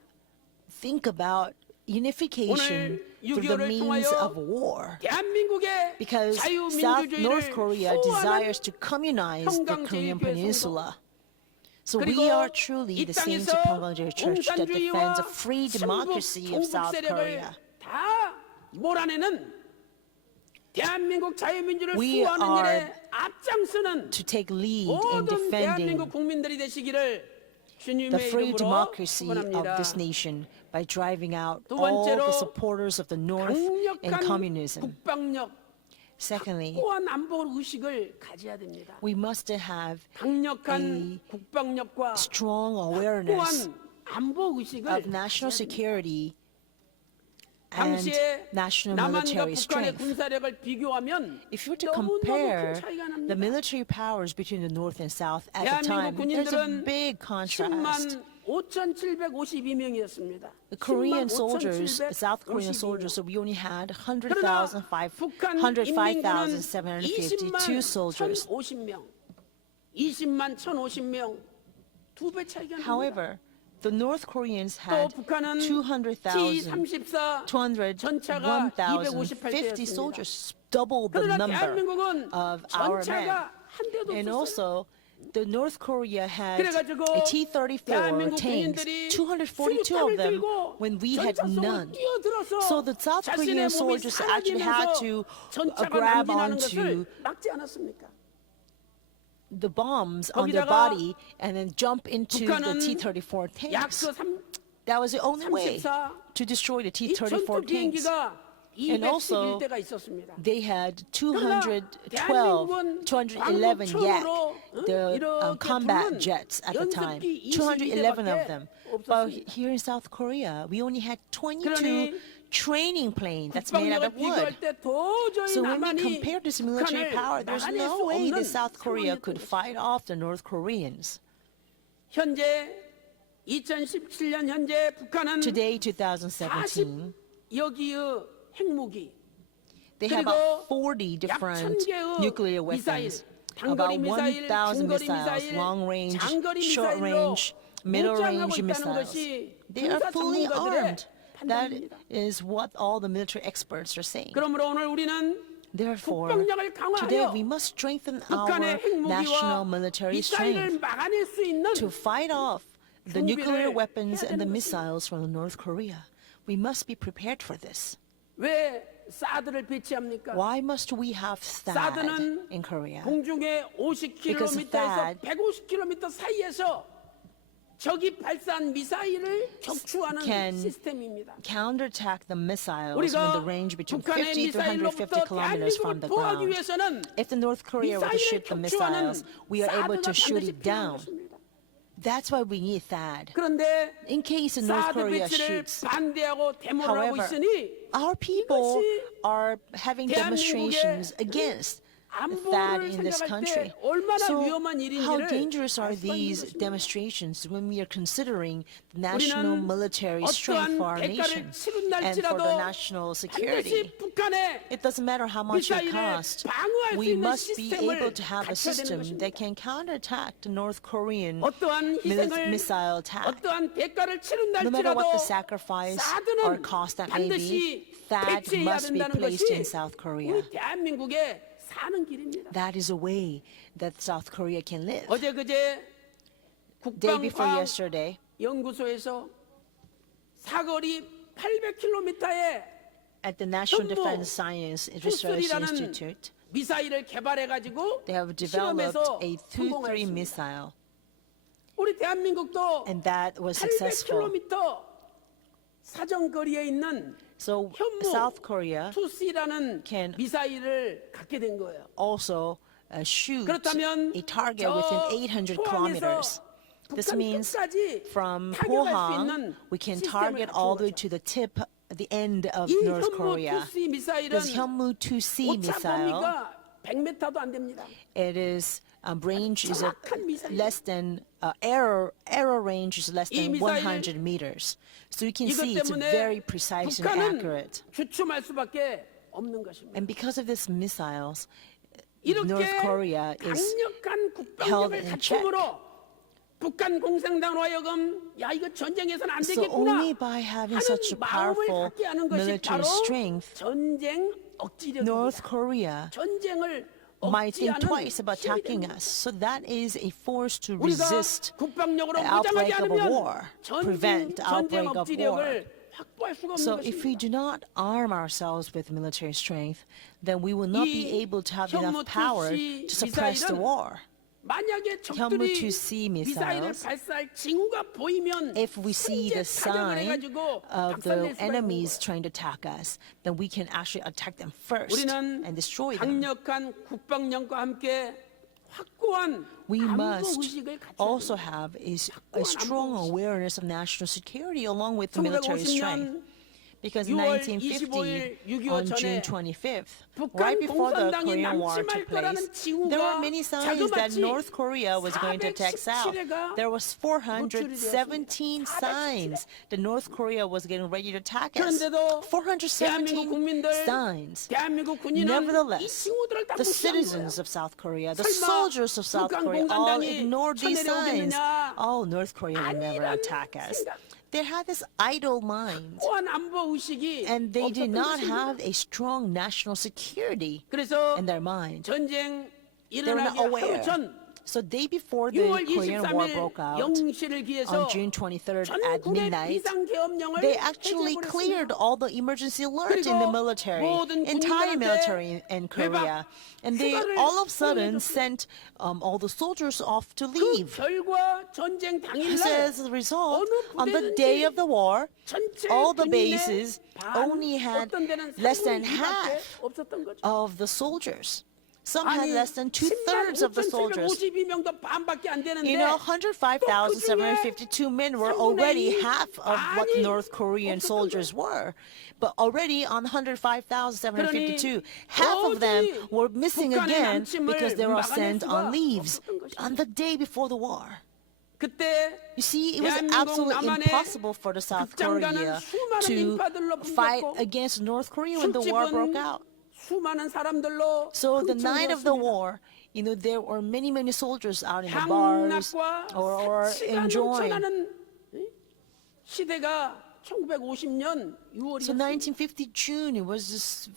think about unification 오늘 through the 6.25를 means 통하여 of war. 대한민국의 Because South North 자유민주주의를 Korea 수호하는 desires to communize the Korean 평강제일교회 Peninsula. So we 그리고 are truly 이 the Saints 땅에서 of Pyeonggangjeri Church that defends 공산주의와 the free democracy of 종북 South 세력을 Korea. 다 몰아내는 대한민국 자유민주를 We 수호하는 are 일에 앞장서는 To take lead in 모든 defending 대한민국 국민들이 되시기를 the 주님의 free 이름으로 democracy of 축원합니다. this nation by driving out 두 all the 번째로 supporters of the North and 강력한 communism. 국방력, Secondly, 확고한 안보 의식을 가져야 됩니다. we must have 강력한 국방력과 strong awareness 확고한 안보 의식을 of national 가져야 됩니다. security and 당시에 national 남한과 military 북한의 strength. 군사력을 비교하면 If you were to 너무너무 compare 큰 차이가 the 납니다. military powers between the North and South at the 대한민국 time, there's a 군인들은 big contrast. 10만 5,752명이었습니다. The Korean soldiers, the South Korean soldiers, so we only had 105,752 soldiers. 1,50명, 20만 1,050명, 2배 차이가 납니다. However, the North Koreans 또 had 북한은 200,000, T-34 201,050 전차가 258대였습니다. soldiers, double the 그러나 number 대한민국은 of our men. 전차가 한 대도 And 없었어요. also, the North Korea had 그래가지고 a T-34 대한민국 tanks, 군인들이 242 of 수류탄을 them, 들고 when we had 전차 속으로 none. 뛰어들어서 So the South Korean 자신의 몸이 soldiers actually had 사라지면서 to 전차가 grab 남진하는 onto 것을 막지 않았습니까? the bombs on their 거기다가 body and then jump into the 북한은 T-34 tanks. 약수 That was the only way 34 to destroy the 이 T-34 전투 tanks. 비행기가 And also, 211대가 있었습니다. They had 그러나 211 jets, the combat jets at the time, 211 of them. But here in South Korea, we only had 22 training planes that's made out 국방력을 of wood. 비교할 때 도저히 So when we 남한이 compare this military 북한을 power, there's 막아낼 no 수 way 없는 that South Korea could 상황이었던 것입니다. fight off the North Koreans. 현재 2017년 현재 북한은 Today, 2017, 40여 기의 핵무기 they have 그리고 about 40 약 different 1000개의 nuclear 미사일, weapons, 단거리 about 미사일, 1,000 중거리 missiles, 미사일, long range, 장거리 short 미사일로 range, middle 무장하고 range 있다는 missiles. 것이 They are 군사 fully 전문가들의 armed. That 판단입니다. is what all the military experts are saying. 그러므로 오늘 우리는 Therefore, 국방력을 today 강화하여 we must strengthen 북한의 our national 핵무기와 military 미사일을 strength 막아낼 수 있는 to fight off the 준비를 nuclear weapons 해야 and the 되는 missiles from North Korea. We must be prepared for this. 왜 사드를 배치합니까? Why must we have THAAD 사드는 in Korea? 공중에 Because 50km에서 THAAD 150km 사이에서 적이 발사한 미사일을 격추하는 can 시스템입니다. Counterattack the missiles in 우리가 the range between 북한의 50 to 150 미사일로부터 kilometers from 대한민국을 the 보호하기 ground. 위해서는 If the North Korea were to 미사일을 shoot the 격추하는 missiles, we are able to 사드가 shoot 반드시 it 필요한 down. 것입니다. That's why we need THAAD. 그런데 In case the North 사드 Korea 배치를 shoots, 반대하고 데모를 하고 however, 있으니 our people 이것이 are having demonstrations 대한민국의 against 안보를 THAAD in this 생각할 country. 때 얼마나 So 위험한 how 일인지를 dangerous are 알 수가 있는 these 것입니다. demonstrations when we are considering the national 우리는 military strength 어떠한 for our 대가를 nation and for 치른날지라도 the national security? 반드시 북한의 It doesn't matter how much it 미사일을 costs. 방어할 수 We 있는 must be 시스템을 able to have a 갖춰야 되는 system 것입니다. that can counterattack the North Korean 어떠한 희생을 missile attack. 어떠한 대가를 No matter what 치른날지라도 the sacrifice or 사드는 cost that may be, 반드시 THAAD 배치해야 must be 된다는 placed 것이 in South Korea. 우리 대한민국의 사는 길입니다. That is a way that South Korea can live. 어제 그제 Day before 국방과학 yesterday, 연구소에서 사거리 800km에 at the National 전부 Defense Science Research 투쓰리라는 Institute, 미사일을 개발해 가지고 they have developed 실험에서 a Tu-3 성공했습니다. missile, 우리 대한민국도 and that was successful. 800km 사정거리에 있는 So 현무 South Korea 투시라는 can 미사일을 갖게 된 거예요. also shoot 그렇다면 a target 저 within 800 kilometers. 포항에서 This means 북한 from 타격할 수 Pohang, 있는 we can 시스템을 target 갖춘 all the way 거죠. to the tip, the end of 이 North 현무 Korea. 투시 미사일은 This Hyunmoo 2C 오차 missile, 범위가 100m도 안 됩니다. it is range is 정확한 미사일. less than error range is less 이 than 미사일, 100 meters. So you can 이것 see it's 때문에 very precise and 북한은 accurate. 주춤할 수밖에 없는 것입니다. And because of these missiles, 이렇게 North Korea is 강력한 held 국방력을 in check. 갖춤으로 북한 공산당으로 하여금 야 이거 전쟁에서는 안 So 되겠구나 only by having 하는 such a 마음을 powerful 갖게 하는 것이 military 바로 strength, 전쟁 억지력입니다. North Korea 전쟁을 might think 억지하는 twice about 힘이 attacking 됩니다. us. So that is a force to 우리가 resist 국방력으로 the 무장하지 outbreak of a 않으면 war, prevent the 전쟁 outbreak of war. 억지력을 확보할 수가 없는 So if we 것입니다. do not arm ourselves with military strength, then we will not be 이 able to have 현무 enough power 투시 to suppress the 미사일은 war. 만약에 현무 적들이 2C 미사일을 missiles, 발사할 징후가 보이면 If we see the 선제 타격을 sign 해가지고 of 박살낼 the 수가 있는 enemies 거예요. trying to attack us, then we can actually attack them first 우리는 and destroy them. 강력한 국방력과 함께 확고한 We 안보 must 의식을 갖춰야 also 됩니다. have a strong awareness of national security along with the military 1950년 strength. Because in 6월 1950, 25일 on 6.25 June 전에 25th, 북한 right before the 공산당이 Korean War 남침할 took 거라는 place, 징후가 there were many signs that 자그마치 North Korea was going to attack South. 417회가 There was 417 노출이 되었습니다. signs that North Korea was getting ready to attack us. 그런데도 417 대한민국 국민들, signs. 대한민국 군인은 이 Nevertheless, 징후들을 다 the 무시한 citizens 거예요. of South Korea, the 설마 soldiers of South 북한 Korea, all 공산당이 ignored these signs. 쳐내려오겠느냐? Oh, North Korea will never 아니라는 attack us. 생각. They had this idle mind, 확고한 안보 의식이 and they did 없었던 not 것입니다. have a strong national security 그래서 in their mind. 전쟁 They were not 일어나기 하루 aware. 전 So day before the 6월 Korean War 23일 broke out, 0시를 기해서 on June 23rd at 전국의 midnight, 비상계엄령을 they actually cleared 해제해버렸습니다. all the emergency alerts in the 그리고 military, 모든 entire 군인들한테 military in Korea. And they 휴가를 all of a sudden 허용해줬습니다. sent all the soldiers off to 그 leave. 결과 전쟁 So 당일날 as a result, 어느 on the day of the war, 전체 all the 군인의 bases 반, only had 어떤 데는 less than 3분의 2밖에 half 없었던 거죠. of the soldiers. Some had 아니, less than 2/3 of the soldiers. 10,752명도 반밖에 안 되는데 You know, 105,752 men were already half of what 아니, North Korean 없었던 soldiers were. But already on 105,752, 그러니 half of them 도저히 were missing 북한의 again 남침을 because they were 막아낼 sent 수가 on leaves 없었던 것입니다. on the day before the war. 그때 You see, it was 대한민국 absolutely 남한에 impossible for the South 극장가는 Korea 수많은 to 인파들로 fight 북받고 against North Korea when the war broke 술집은 out. 수많은 사람들로 So the night of the 흥청되었습니다. war, you know, there were many, many soldiers out in the bars 향락과 or 사치가 enjoying. 넘쳐나는 시대가 1950년 6월이었습니다. So 1950 June, it was just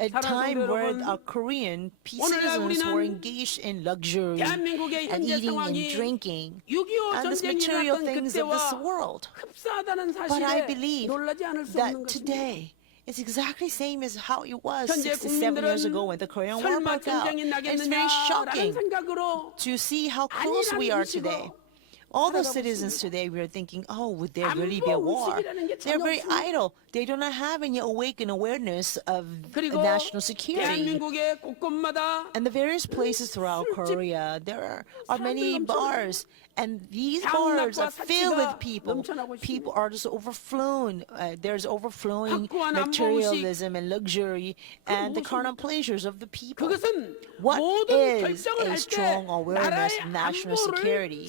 a 사랑하는 time where 여러분, our Korean 오늘날 citizens were 우리는 engaged in luxury 대한민국의 and 현재 eating and 상황이 drinking 6.25 and this 전쟁이 material 일어났던 things of this 그때와 world. 흡사하다는 But I 사실에 believe 놀라지 않을 수 없는 that 것입니다. today it's exactly same as how it was 현재 67 years ago when 국민들은 the Korean War 설마 broke out. 전쟁이 It's very 나겠느냐라는 shocking 생각으로 to see how close we 아니라는 are 의식으로 today. All the 살아가고 citizens 있습니다. today, we are thinking, oh, would there really be a war? 안보 의식이라는 게 They're 전혀 very 없습니다. idle. They do not have any awakened awareness of 그리고 national security. 대한민국의 곳곳마다 And the various places throughout Korea, there are many 사람들 bars, and these bars are 향락과 filled with 사치가 people. 넘쳐나고 People 있습니다. are just overflowing. There's overflowing 확고한 안보 materialism and luxury and the 무엇입니까? carnal pleasures of the people. 그것은 What 모든 is 결정을 a 할 때 strong awareness 나라의 of national 안보를 security?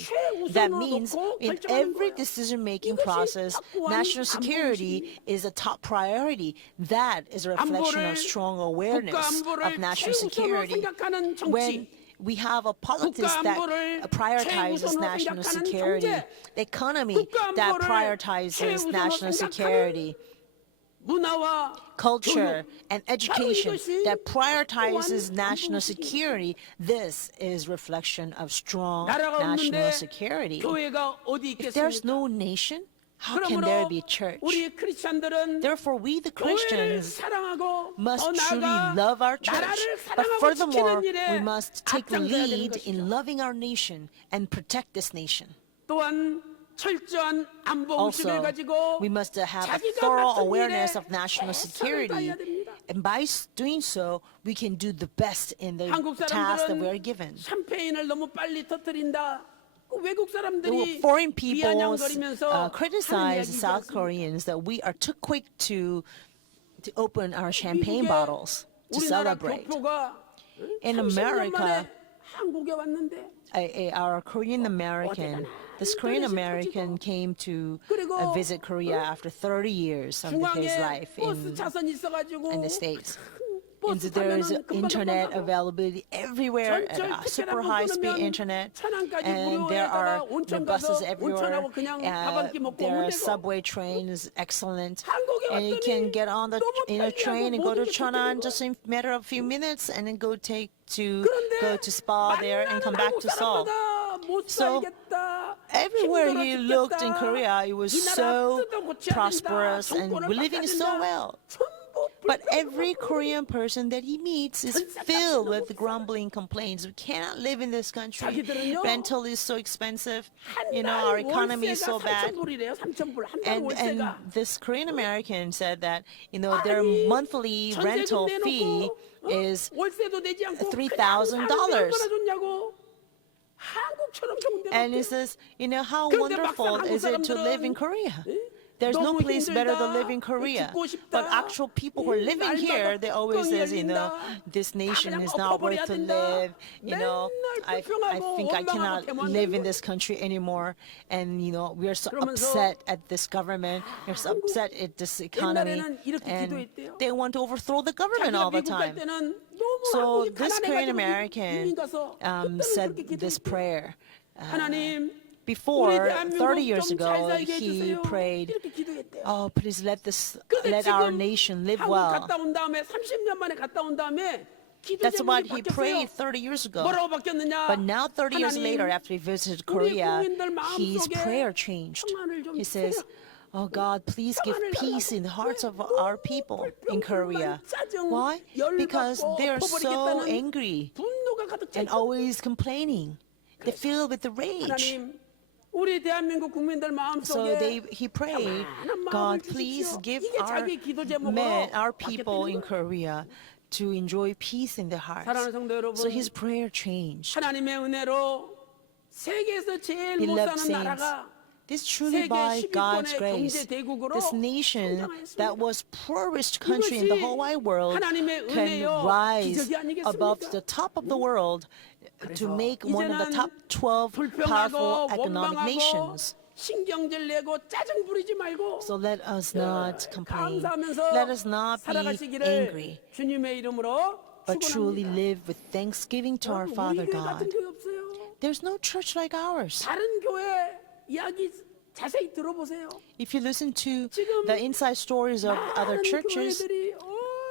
That 최우선으로 means 놓고 in 결정하는 every 거예요. decision-making 이것이 process, 확고한 national 안보 security is a top priority. That is a reflection 안보를 of strong 국가 awareness 안보를 of national 최우선으로 security. 생각하는 정치, When we have a politics 국가 that 안보를 prioritizes 최우선으로 national 생각하는 security, 경제, the economy 국가 that 안보를 prioritizes 최우선으로 national 생각하는 security, 문화와 culture, 교육, and education 이것이 that prioritizes 또한 national 안보 의식입니다. security, this is reflection of strong 나라가 national 없는데 security. 교회가 어디 If there's 있겠습니까? no nation, How can there 그러므로 be church? 우리 크리스천들은 Therefore, we the 교회를 Christians 사랑하고 must 더 truly 나아가 love our church. 나라를 But 사랑하고 furthermore, 지키는 일에 we must take the 앞장서야 되는 lead 것이죠. in loving our nation and protect this nation. 또한 철저한 안보 의식을 Also, 가지고 we must have a 자기가 thorough 맡은 awareness 일에 of national 최선을 security. 다해야 됩니다. And by doing so, we can do the best in the 한국 task that we are 사람들은 given. 샴페인을 너무 빨리 터뜨린다. 그 외국 The 사람들이 foreign people 비아냥거리면서 criticize 하는 South 이야기지 않습니까? Koreans that we are too quick to open our champagne 미국의 bottles to 우리나라 celebrate. 교포가 In 30년 America, 만에 한국에 왔는데 our Korean American, this Korean 인터넷이 American came to 그리고, visit Korea after 30 years of his 중앙에 life 버스 차선이 있어가지고 in the States. And 버스 there's 타면은 internet 금방금방 가고 availability everywhere, 전철 super 티켓 high-speed 끊으면 internet, 천안까지 and there are 무료에다가 온천 buses 가서 everywhere. 온천하고 그냥 밥 한 끼 먹고 There 오면 are 되고. subway trains, excellent, 한국에 and you can 왔더니 get on the 너무 in a 편리하고 train and go to 모든 게 Cheonan 좋더라고요. just in a matter of a few minutes, and then go to 그런데 spa there and come back 만나는 to 한국 Seoul. 사람마다 못 So, 살겠다. Everywhere 힘들어 you looked in 죽겠다. Korea, it was 이 나라 so 뜯어 고쳐야 된다. prosperous and 정권을 we're living 바꿔야 so 된다. well. 전부 But 불평하고 every Korean person that he meets is filled with grumbling complaints. We cannot live in this country. 자기들은요, Rental is so expensive. 한 You know, 달 our economy is so 월세가 bad. 3,000불이래요. 3,000불. 한 달 And 월세가. this Korean American said that, you know, their 아니, monthly 전세금 rental 내놓고, fee is 월세도 내지 않고 $3,000. 그냥 얼마나 좋냐고. 한국처럼 좋은 데가 And he 없대요. says, you know, how 그런데 wonderful 막상 is it to live in 한국 Korea? 예? There's no 너무 place better than 힘들다. living Korea. 죽고 싶다. But actual people who are living 날마다 here, they always 뚜껑이 says, you know, 열린다. this nation 그냥 is not worth 엎어버려야 to 된다. live. You know, 맨날 I 불평하고 think I 원망하고 cannot 대모하는 live in 거예요. this country anymore. And, you know, we are so 그러면서 upset at this government. We're so upset at this economy. 옛날에는 이렇게 And 기도했대요. they want to overthrow the government 자기가 all the 미국 갈 time. 때는 너무 So 한국이 this Korean 가난해가지고 American 이민 가서 그때는 said 그렇게 this 기도했대요. prayer. 하나님, 우리 Before, 대한민국 30 years 좀 잘 ago, 살게 he 해주세요. prayed, 이렇게 기도했대요. oh, please let 근데 our 지금 nation live 한국 well. 갔다 온 다음에 30년 만에 갔다 온 다음에 기도 That's what 제목이 he prayed 바뀌었어요. 30 years ago. 뭐라고 바뀌었느냐? But now, 30 years 하나님, later, after he visited 우리 Korea, 국민들 his 마음속에 prayer changed. 평안을 좀 He says, 주세요. oh God, please give 평안을 peace in the hearts of our people in Korea. 짜증, Why? Because 열받고 they're so 엎어버리겠다는 angry 분노가 가득 차 and 있어. always complaining. They're filled with the rage. 하나님, 우리 대한민국 국민들 So 마음속에 he prayed, 평안한 마음을 God, 주십시오. please give 이게 our 자기 기도 제목으로 men, our 바뀌었다는 people in 거예요. Korea to enjoy peace in their hearts. 사랑하는 성도 여러분, So his prayer changed. 하나님의 은혜로 세계에서 제일 못 Beloved 사는 saints, 나라가 this truly 세계 by 10위권의 God's 경제 grace, 대국으로 this nation 성장하였습니다. that was poorest country in the whole wide world 하나님의 can 은혜요, rise 기적이 아니겠습니까? above the top of the world to make one of the 이제는 top 12 powerful 불평하고 economic 원망하고 nations. 신경질 내고 짜증 부리지 말고 So let us not complain. 감사하면서 Let us not be 살아가시기를 angry, 주님의 이름으로 but truly 축원합니다. live with thanksgiving to our 우리 Father 교회 같은 God. 교회 없어요. There's no church like ours. 다른 교회 이야기 자세히 들어보세요. If you listen to 지금 the inside stories of other 많은 churches, 교회들이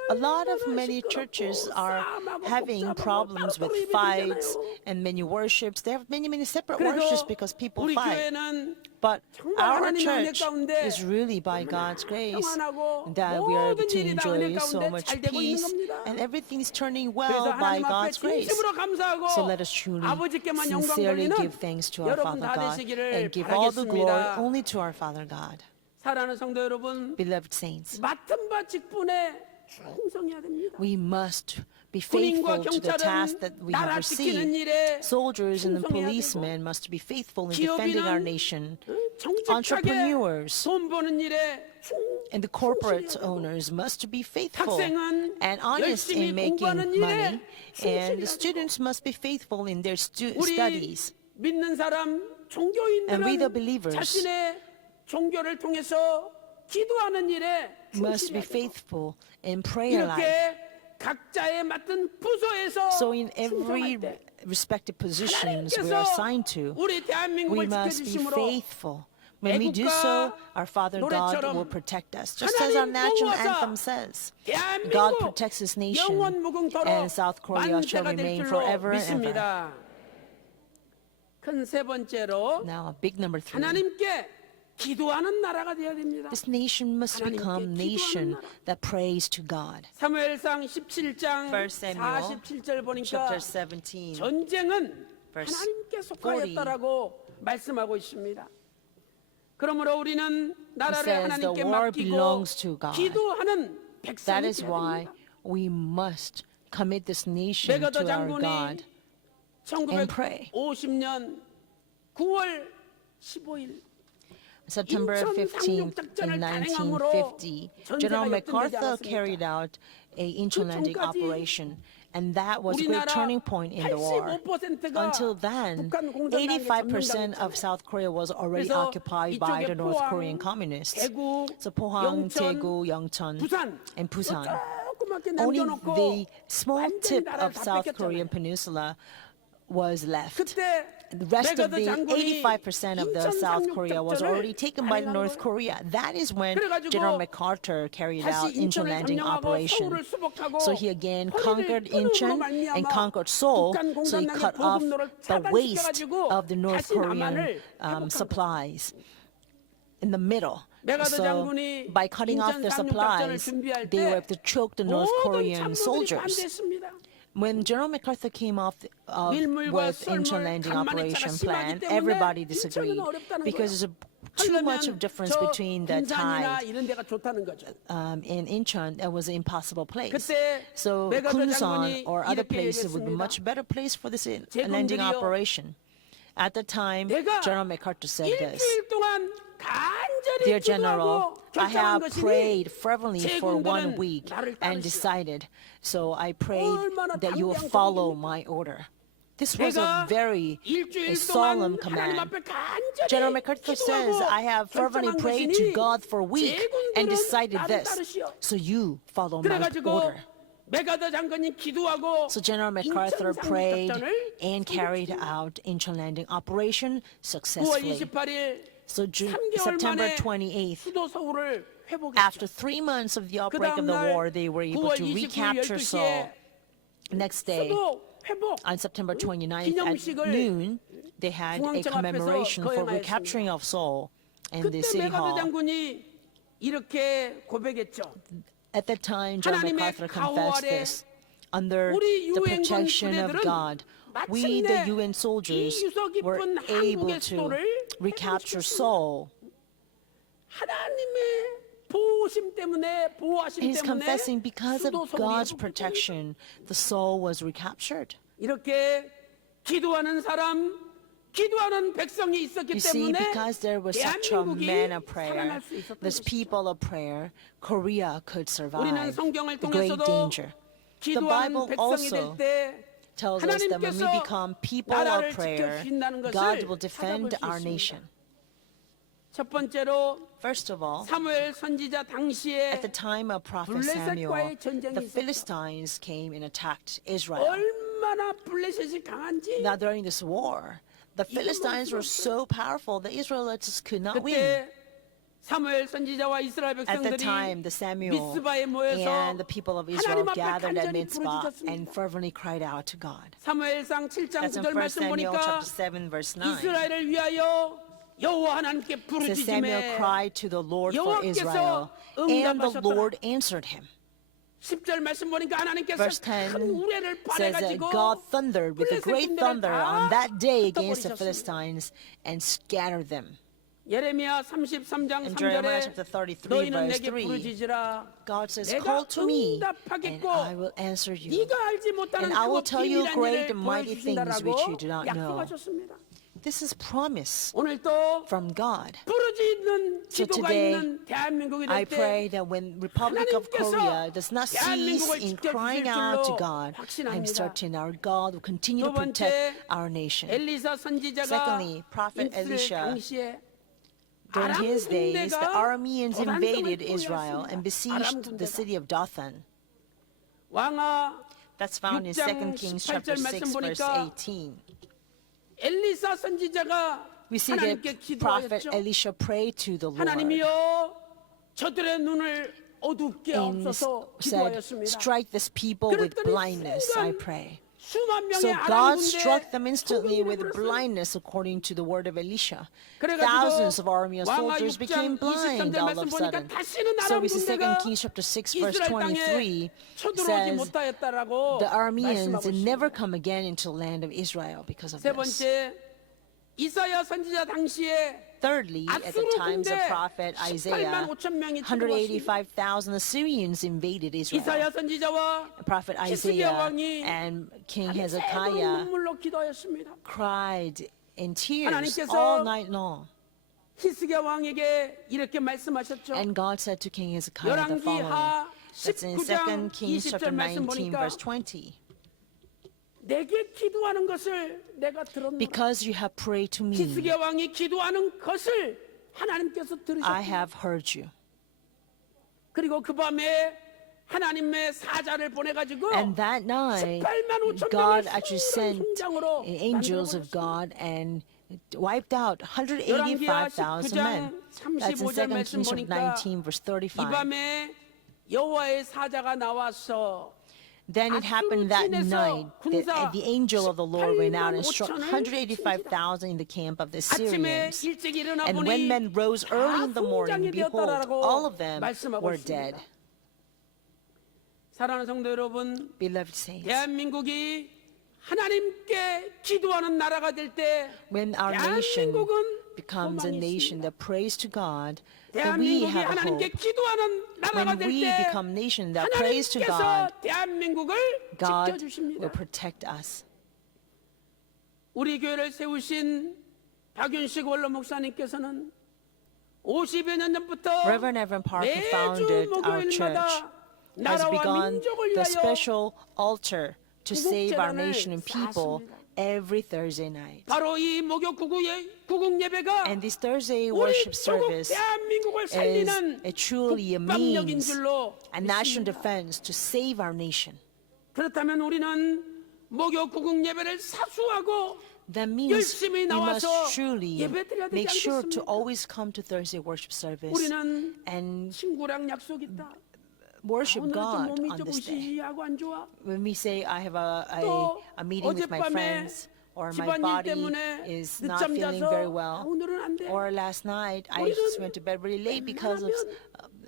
a lot of 얼마나 many 시끄럽고 churches are 싸움하고 having 복잡하고 problems with 따로따로 fights 예배드리잖아요. and many worships. They have many separate worships 그래도 because people 우리 fight. 교회는 But 정말 our 하나님의 은혜 church 가운데 is really by God's grace 평안하고 that we are able 모든 to 일이 다 enjoy 은혜 so 가운데 much 잘 되고 있는 peace 겁니다. and everything's turning 그래서 well by 하나님 앞에 God's grace. 진심으로 감사하고 So let us truly, 아버지께만 영광 sincerely 돌리는 give thanks to our 여러분 Father 다 God 되시기를 and give all the glory 바라겠습니다. only to our Father God. 사랑하는 성도 여러분, Beloved saints, 맡은 바 직분에 충성해야 됩니다. we must be 군인과 faithful to the task 경찰은 that we have 나라 지키는 received. 일에 Soldiers and 충성해야 policemen must be faithful in defending our 기업인은 nation. 정직하게 Entrepreneurs 돈 버는 일에 and the corporate owners must be faithful 학생은 and honest 열심히 in making 공부하는 일에 money, and the 충실해야 students must be faithful in their 우리 studies. 믿는 사람 And we the 종교인들은 believers 자신의 종교를 통해서 기도하는 일에 Must be 충실해야 되고 faithful in prayer life. 이렇게 각자의 맡은 부서에서 So in every 충성할 때 respective positions we 하나님께서 are assigned to, 우리 we 대한민국을 must be 지켜주심으로 faithful. When we do so, our Father God 노래처럼 will protect us. Just as our 하나님 national 보호하사 anthem says, 대한민국 God protects His nation, 영원 무궁토록 and South Korea shall 만세가 될 remain 줄로 forever and ever. 믿습니다. 큰 세 번째로 Now, big number 3. 하나님께 기도하는 나라가 되어야 됩니다. This nation must 하나님께 become 기도하는 nation 나라. that prays to God. 사무엘상 17장 1 Samuel 47절 보니까 chapter 17. 전쟁은 verse 하나님께 속하였다라고 말씀하고 있습니다. 그러므로 우리는 나라를 says 하나님께 the war 맡기고 belongs to God. 기도하는 That 백성이 is 되어야 why 됩니다. we must commit this nation 메가더 to our 장군이 God. pray. 1950년 9월 15일 September 15th in 1950, General MacArthur carried out a intralanding operation, and that was a great turning point in the war. Until then, 85% of South Korea was already occupied by the North Korean communists. So Pohang, Daegu, Yeongcheon, and Busan. Only the small tip of South Korean peninsula was left. The rest of the 85% of the South Korea was already taken by North Korea. That is when General MacArthur carried out intralanding operation. So he again conquered Incheon and conquered Seoul. So he cut off the waste of the North Korean supplies in the middle. So by cutting off the supplies, they were able to choke the North Korean soldiers. When General MacArthur came off with intralanding operation plan, everybody disagreed because there's too much of difference between the tide. In Incheon, that was an impossible place. So Kunsan or other places would be much better place for this landing operation. At the time, General MacArthur said this. Dear General, I have prayed fervently for 1 week and decided, so I prayed that you will follow my order. This was a very solemn command. General MacArthur says, I have fervently prayed to God for a week and decided this, so you follow my order. So General MacArthur prayed and carried out intralanding operation successfully. So September 28th, after 3 months of the outbreak of the war, they were able to recapture Seoul. Next day, on September 29th at noon, they had a commemoration for recapturing of Seoul in the city hall. At that time, General MacArthur confessed this. Under the protection of God, we, the UN soldiers, were able to recapture Seoul. He's confessing because of God's protection, the Seoul was recaptured. 이렇게 기도하는 사람, 기도하는 백성이 있었기 You see, 때문에 because there was such a man of 대한민국이 prayer, 살아날 수 있었던 this 것이죠. people of prayer, Korea could 우리는 survive 성경을 the great 통해서도 danger. The 기도하는 Bible 백성이 also 될 때 tells us that when we 하나님께서 become people 나라를 of prayer, 지켜주신다는 것을 God will 찾아볼 defend 수 our 있습니다. nation. 첫 번째로 First of all, 사무엘 선지자 당시에 at the time of Prophet Samuel, 블레셋과의 전쟁이 the 있었죠. Philistines came and attacked Israel. 얼마나 블레셋이 강한지 Now during this war, the Philistines were so powerful that Israelites could not win. 그때 사무엘 선지자와 이스라엘 At the 백성들이 time, the Samuel 미스바에 모여서 and the people of Israel 하나님 앞에 gathered at 간절히 Mitzvah 부르짖었습니다. and fervently cried out to God. 사무엘상 7장 That's in 9절 1 말씀 Samuel 보니까 chapter 7, verse 9. 이스라엘을 위하여 여호와 하나님께 Says Samuel 부르짖음에 cried to the Lord for 여호와께서 Israel, and the 응답하셨더라. Lord answered him. 10절 말씀 보니까 하나님께서 Verse 10 큰 우레를 says that 발해가지고 God thundered with a 블레셋 great 군대를 thunder on that day 다 against the 흩어버리셨습니다. Philistines and scattered them. 예레미야 33장 In Jeremiah 3절에 chapter 33, 너희는 verse 내게 3, 부르짖으라 God says, 내가 call to me, and 응답하겠고 I will answer you. 네가 알지 못하는 And I will 그거 tell you 비밀한 great 일을 and mighty things which you 보여주신다라고 do not know. 약속하셨습니다. This is promise 오늘도 from God. 부르짖는 So 기도가 today, 있는 대한민국이 I 될 pray 때 that when Republic of Korea does not cease in crying out to God, I'm certain our God will continue to 두 번째, protect our nation. 엘리사 선지자가 Secondly, Prophet 있을 Elisha, 당시에 During 아람 his days, the 군대가 Arameans 도단성을 invaded Israel 포위했습니다. and 아람 besieged the 군대가. city of Dothan. 왕하 That's found in 6장 2 Kings chapter 18절 6, verse 말씀 18. 엘리사 선지자가 We see 하나님께 that Prophet 기도하였죠. Elisha prayed to the Lord 하나님이여 저들의 눈을 어둡게 and 없어서 said, 기도하였습니다. strike this people with 그랬더니 blindness, I 순간 pray. 수만 명의 So 아람 God 군대 struck them instantly with 소경으로 불었어요. blindness according to the word of Elisha. 그래가지고 Thousands of army of 왕하 soldiers 6장 became blind 23절 all 말씀 of a 보니까 sudden. 다시는 So 아람 we see 2 군대가 Kings chapter 6 verse 이스라엘 땅에 23 쳐들어오지 says 못하였다라고 the Arameans 말씀하고 never 있습니다. come again into the land of Israel because of 세 this. 번째 이사야 선지자 당시에 Thirdly, at the 아수르 times of 군대 prophet 18만 Isaiah, 5천 명이 쳐들어왔습니다. 185,000 Assyrians invaded Israel. 이사야 선지자와 Prophet 히스기야 Isaiah 왕이 and King 밤새도록 Hezekiah 눈물로 기도하였습니다. cried in tears 하나님께서 all night long. 히스기야 왕에게 이렇게 말씀하셨죠. And God said to King Hezekiah the 열왕기 following. 하 That's in 19장 2 Kings 20절 chapter 말씀 19, 보니까 verse 20. 내게 기도하는 것을 내가 들었노라. Because you have prayed to me, 히스기야 왕이 기도하는 것을 하나님께서 I 들으셨고 have heard you. 그리고 그 밤에 하나님의 사자를 보내가지고 And that night, 18만 5천 God 명을 actually suur한 sent 성장으로 angels of 만들어버렸습니다. God and wiped out 열왕기하 185,000 19장 men. That's in 35절 2 말씀 Kings chapter 보니까 19, verse 이 35. 밤에 여호와의 사자가 나와서 Then it happened that 아수르 night 군사 that the angel of the Lord went out and 18만 struck 5천을 185,000 in the camp of the 아침에 Syrians. 일찍 일어나 And 보니 when men rose early in the morning, 풍장이 behold, 되었다라고 all of them 말씀하고 were 있습니다. dead. 사랑하는 성도 여러분, Beloved saints, 대한민국이 하나님께 기도하는 나라가 될 때 when our nation 대한민국은 becomes a 소망이 nation 있습니다. that prays to God, that we 대한민국이 have a 하나님께 hope. 기도하는 나라가 When 될 we 때 become a nation that prays to God, 하나님께서 대한민국을 God 지켜주십니다. will protect us. 우리 교회를 세우신 박윤식 원로 목사님께서는 50여 년 전부터 Reverend Evan Parker 매주 founded our church, 목요일마다 has 나라와 begun 민족을 the 위하여 special altar to save our 구국재단을 nation and people 쌓았습니다. every Thursday night. 바로 이 목요 구국 예배가 And this Thursday 우리 worship 조국 service 대한민국을 is 살리는 truly a 국방력인 means, 줄로 a national 믿습니다. defense to save our nation. 그렇다면 우리는 목요 구국 예배를 사수하고 That means 열심히 we must 나와서 truly 예배드려야 되지 make sure to 않겠습니까? always come to Thursday worship service 우리는 and 친구랑 약속 있다. worship 오늘은 좀 God 몸이 on 좀 this day. 으시하고 안 좋아. When we say I have 또 a meeting with my 어젯밤에 friends, or my 집안일 body 때문에 is not 늦잠 feeling 자서 very well, 오늘은 안 돼. or last night I 우리는 just went to bed really late because of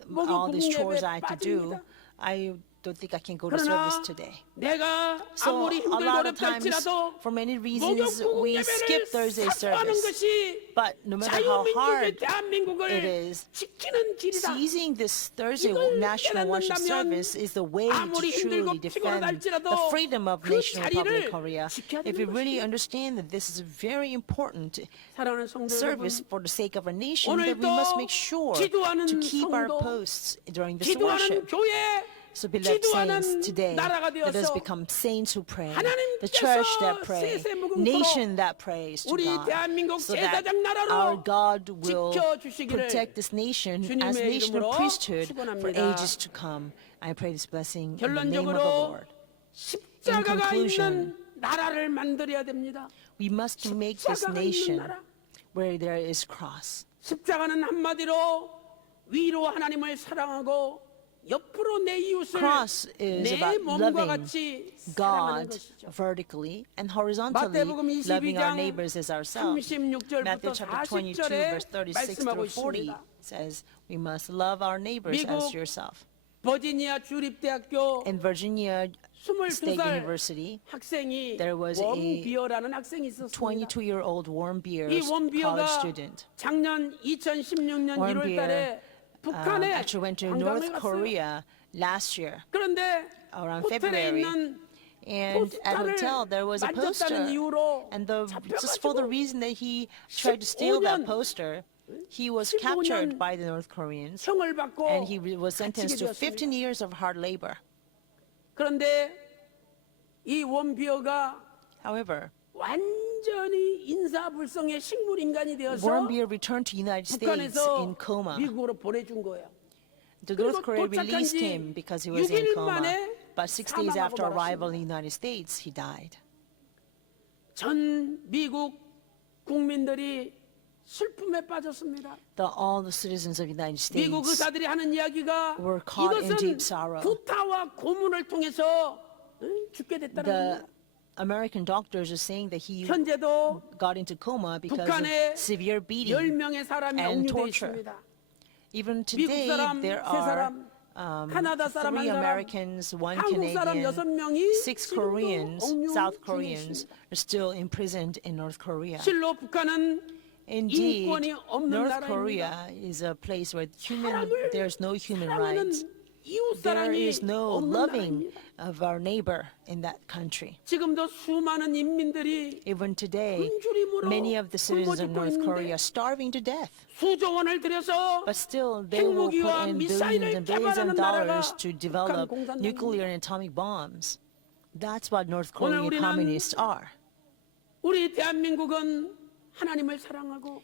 목요 all these 구국 chores 예배에 I had to do, 빠집니다. I don't think I can go to 그러나 service today. 내가 So 아무리 a 힘들고 lot of 어렵다 times, 할지라도 for many 목요 reasons, 구국 we 예배를 skip Thursday 사수하는 service. 것이 But no matter how 자유민주주의 hard 대한민국을 it is, 지키는 길이다. seizing this Thursday 이걸 national worship 깨닫는다면 service is the way to 아무리 truly 힘들고 피곤하다 defend 할지라도 the freedom of 그 nation Republic 자리를 Korea. 지켜야 If 되는 we really 것입니다. understand that this is a very important 사랑하는 성도 여러분, service for the sake of our nation, that we 오늘도 must make sure 기도하는 to keep our 성도, posts during this 기도하는 worship. 교회, So, beloved 기도하는 saints, today 나라가 let us 되어서 become saints who pray, 하나님께서 the church that pray, 세세무궁토록 nation that prays to 우리 God, 대한민국 so that 제사장 나라로 our God will 지켜주시기를 protect this nation as 주님의 nation 이름으로 of priesthood for 축원합니다. ages to come. I pray this blessing in the name of the 결론적으로 Lord. 십자가가 conclusion, 있는 나라를 만들어야 됩니다. We must make this 십자가가 있는 nation 나라. where there is cross. 십자가는 한마디로 위로 하나님을 사랑하고 옆으로 내 이웃을 Cross is 내 about 몸과 loving 같이 사랑하는 God 것이죠. vertically and horizontally, 마태복음 loving our 22장 neighbors as ourselves. 36절부터 Matthew chapter 22, 40절에 verse 36 말씀하고 through 40 있습니다. says, we must love our neighbors 미국 as yourself. 버지니아 주립대학교 In Virginia State 22살 University, 학생이 there was a 웜비어라는 학생이 있었습니다. 22-year-old Warren Beers 이 college 웜비어가 student. 작년 2016년 Warren 1월 달에 북한에 actually went to 관광을 North 갔어요. Korea last year. 그런데 around 호텔에 February. 있는 And at 포스터를 hotel there was a poster, 만졌다는 이유로 and just for the 잡혀가지고 reason that he tried to steal that 15년, poster, he was 15년 captured by the North Koreans, 형을 받고 and he was sentenced to 갇히게 15 되었습니다. years of hard labor. 그런데 이 원비어가 However, 완전히 인사불성의 식물인간이 되어서 Warren Beer returned to United States 북한에서 in coma. 미국으로 보내준 거예요. The 그리고 North Korea 도착한 released 지 him because he was 6일 in coma. 만에 But 6 days 사망하고 after arrival 말았습니다. in the United States, he died. 전 미국 국민들이 슬픔에 빠졌습니다. All the citizens of the United 미국 States 의사들이 하는 이야기가 were caught in 이것은 deep sorrow. 구타와 고문을 통해서 죽게 됐다는 the 겁니다. American doctors are saying that he 현재도 got into coma because 북한에 of severe beating 10명의 사람이 and 억류되어 torture. 있습니다. Even 미국 today, 사람 there 3사람, are 캐나다 사람 3 1사람, Americans, 1 한국 사람 Canadian, 6명이 6 Koreans, 지금도 South 억류 중에 Koreans 있습니다. are still imprisoned in North Korea. 실로 북한은 Indeed, 인권이 없는 North 나라입니다. Korea is a place where there's no human 사랑하는 rights. 이웃 There 사랑이 is no 없는 loving 나라입니다. of our neighbor in that country. 지금도 수많은 인민들이 Even today, 굶주림으로 many of the citizens of 굶어 North 죽고 Korea 있는데 are starving to death. 수조 원을 들여서 But still, they will put 핵무기와 in 미사일을 billions and billions of 개발하는 dollars 나라가 to 북한 develop 공산당입니다. nuclear and atomic bombs. That's what North 오늘 Korean 우리는 communists are. 우리 대한민국은 하나님을 사랑하고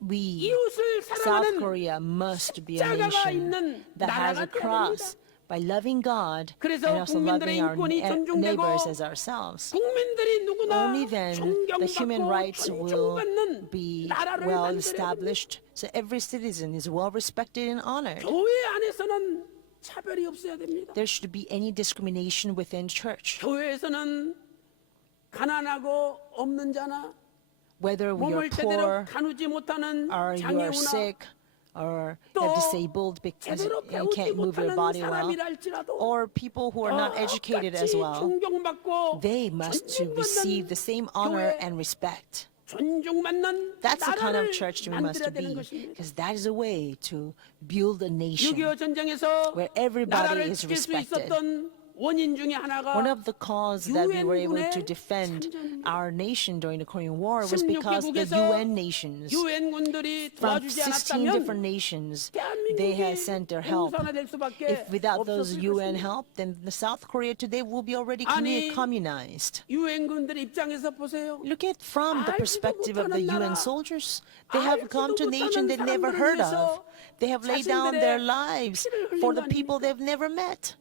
We, 이웃을 South 사랑하는 Korea, must be a 십자가가 nation 있는 that has a 나라가 되어야 cross 됩니다. by loving God 그래서 and also 국민들의 loving our 인권이 존중되고 neighbors as ourselves. 국민들이 누구나 Only then the human 존경받고 rights will 존중받는 be 나라를 well 만들어야 됩니다. established, so every citizen is well respected and honored. 교회 안에서는 차별이 없어야 됩니다. There should be any discrimination within church. 교회에서는 가난하고 없는 자나 Whether we are 몸을 제대로 poor, 가누지 못하는 or you are 장애우나 sick, or 또 disabled because 제대로 you 배우지 can't move your 못하는 body well, 사람이라 할지라도 or people who are not educated as 똑같이 well, 존경받고 they must to receive the same honor 교회, and respect. 존중받는 That's the kind of 나라를 church we must 만들어야 되는 be, 것입니다. because that is a way to build a nation 6.25 전쟁에서 where everybody 나라를 is 지킬 수 respected. 있었던 원인 중에 하나가 One of the causes that we were able to 유엔군의 defend 참전입니다. our nation during the Korean War was 16 because the 개국에서 UN nations, 유엔군들이 from 도와주지 16 different 않았다면 nations, they had sent their help. 공산화될 수밖에 If without those 없었을 UN 것입니다. help, then the South Korea today will be already 아니, communized. 유엔군들 입장에서 보세요. Look at from the 알지도 perspective of the 못하는 UN 나라, soldiers. They have come to a 알지도 nation 못하는 they've never 사람들을 heard 위해서 of. They have laid down their 자신들의 lives 피를 for 흘린 the 거 people 아닙니까? they've never met.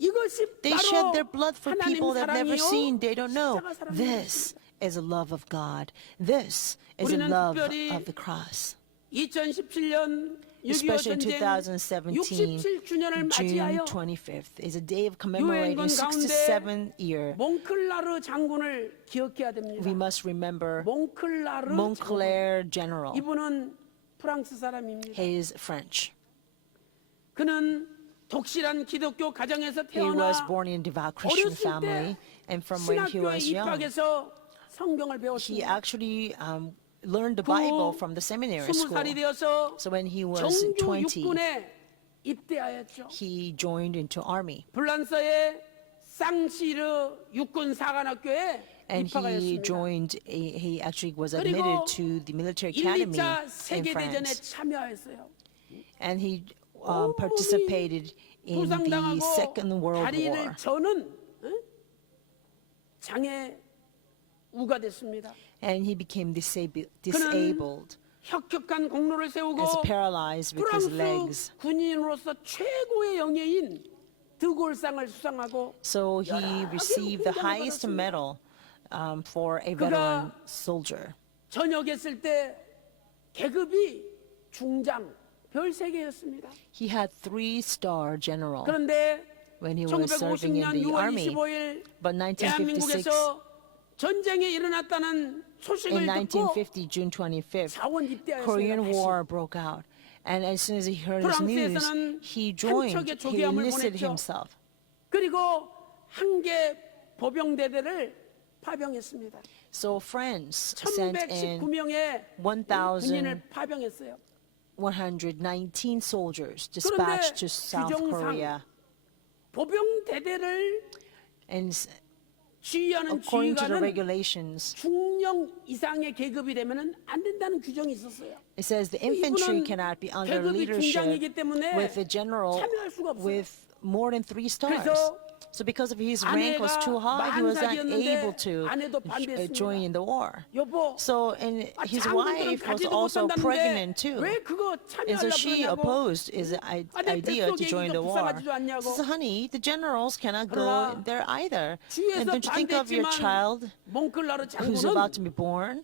이것이 They 바로 shed their blood for 하나님 people they've never 사랑이요, seen. They don't know. 십자가 사랑이요. This is a love of God. This is a 우리는 love 특별히 of the cross. 2017년 6.25 Especially in 전쟁 2017, 67주년을 June 맞이하여 25th is a day of commemorating 유엔군 가운데 67th year. 몽클라르 장군을 기억해야 됩니다. We must remember 몽클라르 장군. Montclair General. 이분은 프랑스 사람입니다. He is French. 그는 독실한 기독교 가정에서 He was 태어나 born in a devout Christian 어렸을 family, and from when he 신학교에 was young, 입학해서 성경을 he 배웠습니다. actually learned the Bible from the seminary school. 20살이 되어서 So when he was 정규 20, 육군에 입대하였죠. he joined into army, 불란서의 쌍시르 육군 사관학교에 and he 입학하였습니다. joined. He actually was 그리고 admitted to the military academy 1, 2차 in 세계대전에 France, 참여했어요. and he participated in the 부상당하고 Second World 다리를 War. 저는 장애우가 됐습니다. And he became disabled. 혁혁한 공로를 세우고 Is paralyzed with his 프랑스 legs. 군인으로서 최고의 영예인 드골상을 수상하고 So he received the highest medal for a veteran soldier. 전역했을 때 계급이 중장 별 3개였습니다. He had 3-star general 그런데 when he was serving in 1950년 the 6월 army. 25일 But 1956, 대한민국에서 전쟁이 일어났다는 소식을 in 듣고 1950, June 25th, 자원 입대하였습니다. Korean War broke out. And as soon as he heard his news, 프랑스에서는 he 한 joined, 척의 he 조기함을 enlisted 보냈죠. himself. 그리고 한 개 보병대대를 파병했습니다. So France sent in 1119명의 1,119 군인을 파병했어요. soldiers dispatched to South 규정상 Korea. 보병대대를 And 지휘하는 according to the 지휘관은 regulations, 중령 이상의 계급이 되면은 안 된다는 규정이 있었어요. it says the infantry 이분은 cannot be under 계급이 leadership 중장이기 때문에 with a general 참여할 수가 없어요. with more than 3 stars. 그래서 So because of his rank was 아내가 too high, he was not 40살이었는데 able to 아내도 반대했습니다. join in the war. 여보, So and his wife was also pregnant too. 왜 그거 And so 참여하려고 she 그러냐고. opposed his idea to join the war. So, honey, the generals cannot go 그러나 there either. And 주위에서 don't you think of your 반대했지만 child 몽클라르 who's about 장군은 to be born?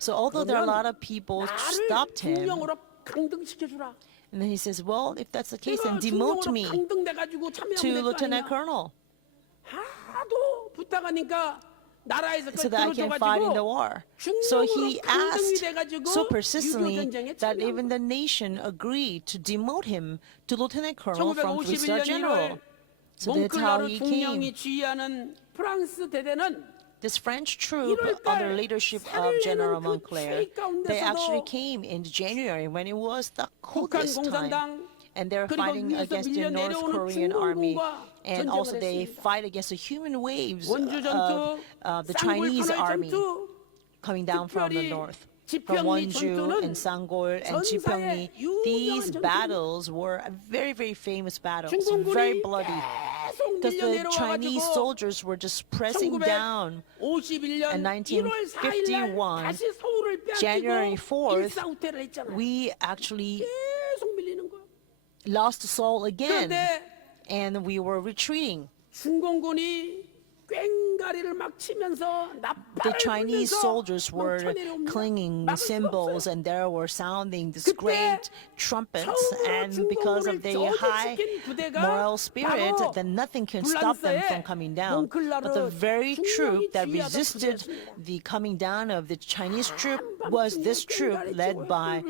So although there are a lot of people 나를 stopped him, 중령으로 강등시켜주라. and then he says, well, if that's the case, then 내가 demote 중령으로 me 강등돼가지고 to 참여하면 될거 lieutenant 아니냐. colonel. 하도 부탁하니까 나라에서 so that I can fight in the war. So he asked so persistently that even the nation agreed to demote him to lieutenant colonel from 3-star 1951년 general. 1월 So that's how 몽클라르 he 중령이 came. 지휘하는 프랑스 대대는 This French troop 1월 under 달 leadership of 살을 General 내는 그 Montclair, 추위 가운데서도 they actually came in January when it was the 북한 coldest time. 공산당 And they're 그리고 fighting 위에서 against the 밀려 North 내려오는 Korean army. 중공군과 And 전쟁을 also they 했습니다. fight against the human waves 원주 전투, of the 쌍골 Chinese 터널 army 전투, coming down from the 특별히 north. 지평리 From Wonju 전투는 and Sangol and 전사의 Jipyeongni, 유명한 these 전투입니다. battles were very, very famous battles, very 중공군이 bloody. 계속 Because 밀려 the Chinese 내려와가지고 soldiers were just pressing down. 1951년 In 1월 4일 날 1951, 다시 서울을 January 빼앗기고 4th, 일사후퇴를 했잖아요. We actually 계속 밀리는 거예요. lost Seoul again, 그런데 and we were retreating. 중공군이 꽹가리를 막 치면서 The 나팔을 Chinese 불면서 soldiers were 넘쳐내려옵니다. clinging 막을 수 cymbals, 없어요. and there were sounding these 그때 great trumpets. 처음으로 And because of 중공군을 their high 저주시킨 부대가 moral spirit, 바로 then nothing can stop them 불란서의 from coming down. But the 몽클라르 very troop 중령이 that 지휘하던 resisted 부대였습니다. the coming down of the Chinese troop was this troop led by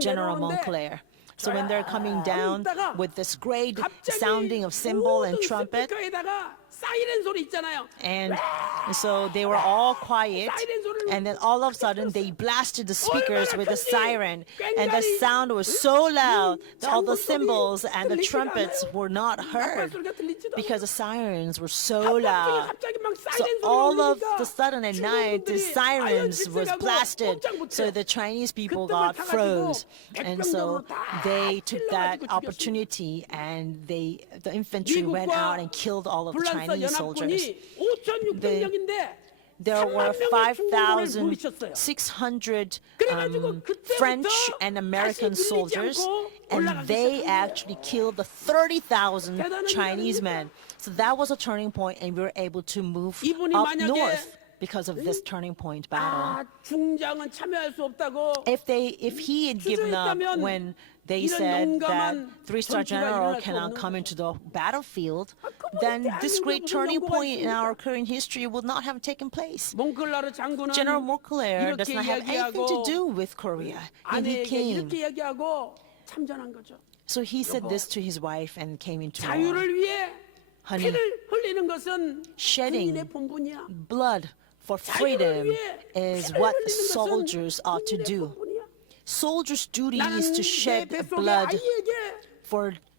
General Montclair. So when they're coming down with this great sounding of cymbal and trumpet, 스피커에다가 사이렌 소리 있잖아요. and so they were all quiet, and then all of a sudden they blasted the speakers with a siren, and the sound was so loud that all the cymbals and the trumpets were not heard because the sirens were so loud. So all of the sudden at night, the sirens was blasted, so the Chinese people got froze, and so they took that opportunity, and the infantry went out and killed all of the 불란서 Chinese soldiers. 연합군이 5,600명인데 There were 5,600 French and American soldiers, and they actually killed the 30,000 Chinese men. So that was a turning point, and we were able to move up north because of this turning point battle. 아, 중장은 참여할 수 없다고 If he had given up when they said that 3-star general cannot come into the battlefield, then this great turning point in our current history would not have taken place. 몽클라르 장군은 General Montclair does 이렇게 not have anything to 이야기하고 do with Korea, and he 아내에게 came. 이렇게 얘기하고 참전한 거죠. So he said this to his wife and came into war. 자유를 위해 Honey, 피를 흘리는 것은 shedding 군인의 본분이야. blood for freedom is what soldiers ought to do. Soldiers' duty is to shed 나는 내 뱃속의 blood 아이에게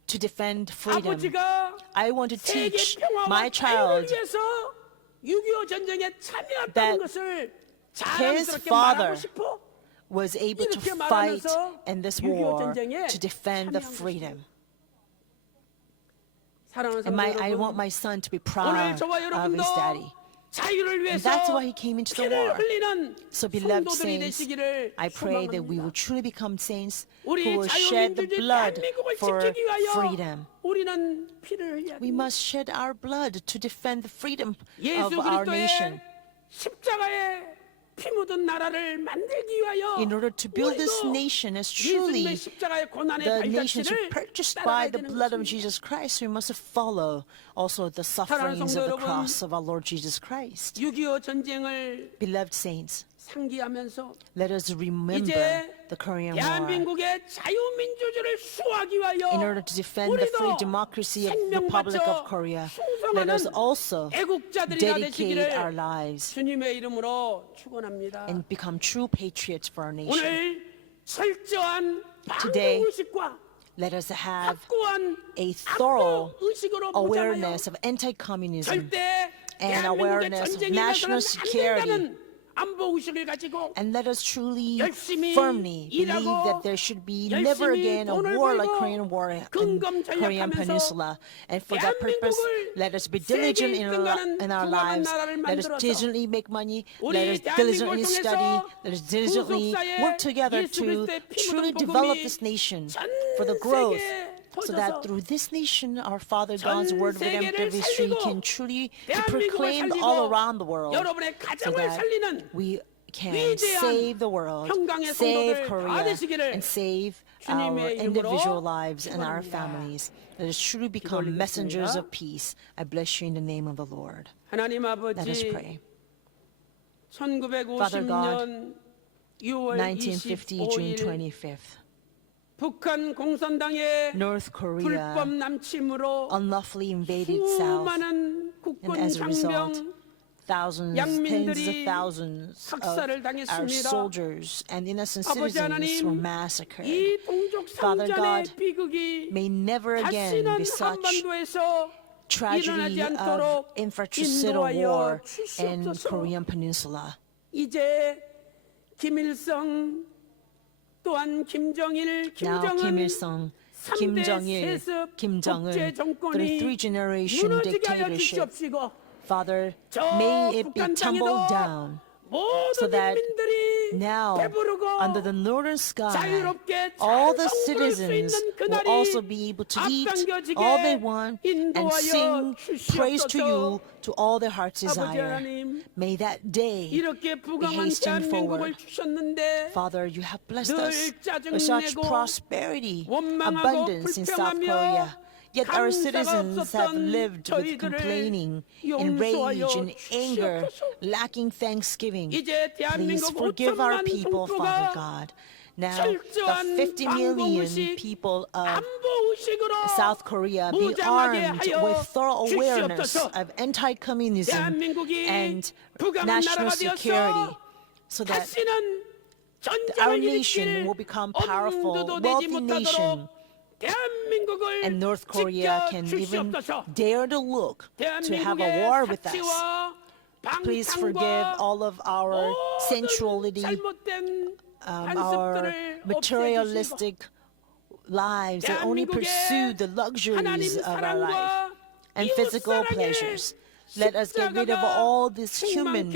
to defend freedom. 아버지가 I want to 세계 teach 평화와 my 자유를 child 위해서 6.25 전쟁에 참여했다는 that 것을 his 자랑스럽게 father 말하고 싶어. was able to 이렇게 fight 말하면서 in this 6.25 war 전쟁에 to defend the 참여한 freedom. 사랑하는 And 성도 I want 여러분, my son to be 오늘 proud 저와 of 여러분도 his daddy. 자유를 위해서 that's why he came into the 피를 war. 흘리는 So, beloved 성도들이 saints, 되시기를 I pray that we will 소망합니다. truly become saints 우리 who will shed the 자유민주주의 blood 대한민국을 for 지키기 위하여 freedom. 우리는 피를 흘려야 We 됩니다. must shed our blood to defend the freedom 예수 of our 그리스도의 nation. 십자가에 피 묻은 나라를 만들기 위하여 In order to build this 우리도 nation as 예수님의 truly 십자가의 고난의 the nations 발자취를 purchased 따라가야 by the 되는 blood of 것입니다. Jesus Christ, we must follow also the sufferings 성도 of the 여러분, cross of our Lord Jesus Christ. 6.25 전쟁을 Beloved saints, 상기하면서 let us remember 이제 the Korean War. 대한민국의 자유민주주의를 수호하기 위하여 In order to defend the free 우리도 democracy of the 생명 Republic 바쳐 of Korea, let us 충성하는 also 애국자들이 다 dedicate our 되시기를 lives 주님의 이름으로 축원합니다. and become true patriots for our nation. 오늘 철저한 Today, 방법의식과 Let us have 확고한 a thorough 안보의식으로 무장하여 awareness of anti-communism 절대 and 대한민국의 awareness of 전쟁에 national 가서는 안 security. 된다는 안보의식을 가지고 And let us truly, 열심히 firmly believe 일하고 that there should be never 열심히 again a 돈을 war like 벌고 Korean War in 근검전략하면서 Korean Peninsula. And for that purpose, 대한민국을 let us be 세계 diligent in 일등하는 our 평화로운 lives. 나라를 Let us 만들어서 diligently make money. 우리 Let us diligently 대한민국을 study. 통해서 Let us diligently 구속사에 work together 예수 to 그리스도의 피 truly 묻은 develop 복음이 this nation 전 for the growth. 세계에 So 퍼져서 that through this nation, our Father God's 전 word of redemptive 세계를 history 살리고 can truly be 대한민국을 proclaimed all 살리고 around the world. 여러분의 So 가정을 that 살리는 we can 위대한 save the world, 평강의 save 성도들 다 Korea, 되시기를 and save 주님의 our 이름으로 individual lives and our 축원합니다. families. Let us truly become 기도 올리겠습니다. messengers of peace. I bless you in the name of the Lord. 하나님 Let us 아버지 pray. 1950년 6월 1950, June 25일 25th. 북한 공산당의 North Korea 불법 남침으로 unlawfully invaded South, 수많은 and 국군 as a result, 장병 thousands, tens of 양민들이 thousands of 학살을 our 당했습니다. soldiers and innocent 아버지 citizens were 하나님, massacred. 이 동족 Father 상전의 God, 비극이 May never again 다시는 be such 한반도에서 tragedy 일어나지 of 않도록 infratricidal 인도하여 war in 주시옵소서. Korean Peninsula. 이제 김일성 또한 김정일, Now Kim 김정은 Il-sung, Kim 3대 Jong-il, 세습 Kim Jong-un, 독재 the 정권이 three-generation 무너지게 하여 dictatorship. 주시옵시고 Father, 저 may it be 북한 tumbled 땅에도 down 모든 so that 인민들이 now, 배부르고 under the northern sky, 자유롭게 all 잘 the 먹을 수 citizens 있는 will 그날이 also be able to eat 앞당겨지게 all they want and 인도하여 sing praise to you 주시옵소서. to all their heart's 아버지 desire. 하나님, May that day 이렇게 be 부강한 hastened 대한민국을 forward. 주셨는데 Father, you have blessed 늘 us 짜증 with such 내고 prosperity, 원망하고 abundance in South 불평하며 Korea. Yet our 감사가 citizens have 없었던 lived with 저희들을 complaining, 용서하여 enrage, and anger, 주시옵소서. lacking thanksgiving. 이제 Please 대한민국 forgive our 5천만 people, Father 동포가 God. Now, the 철저한 50 million 방공의식, people of 안보의식으로 South Korea be 무장하게 armed 하여 with thorough awareness 주시옵소서. of anti-communism 대한민국이 and 부강한 national 나라가 security, 되어서 so that 다시는 our 전쟁을 nation 일으킬 will become powerful, 엄두도 내지 wealthy nation, 못하도록 대한민국을 and North Korea can even 지켜주시옵소서. dare to look to have a war with us. Please forgive all of our sensuality, 잘못된 our 관습들을 materialistic lives that only pursue the luxuries of our life and physical pleasures. Let us get rid of all these human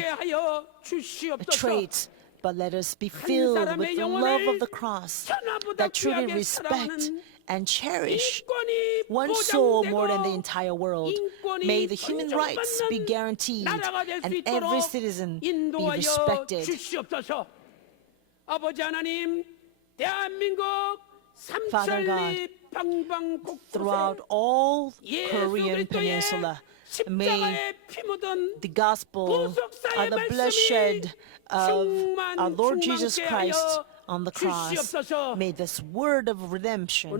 traits, but let us be filled with the love of the cross that truly respect and cherish one soul more than the entire world. May the human rights be guaranteed and every citizen be respected. 주시옵소서. 아버지 하나님, 대한민국 Father God, 삼천리 방방 throughout 곳곳에 all 예수 Korean 그리스도의 Peninsula, may 십자가에 피 묻은 the gospel of the bloodshed of our Lord Jesus Christ on the cross, may this word of redemption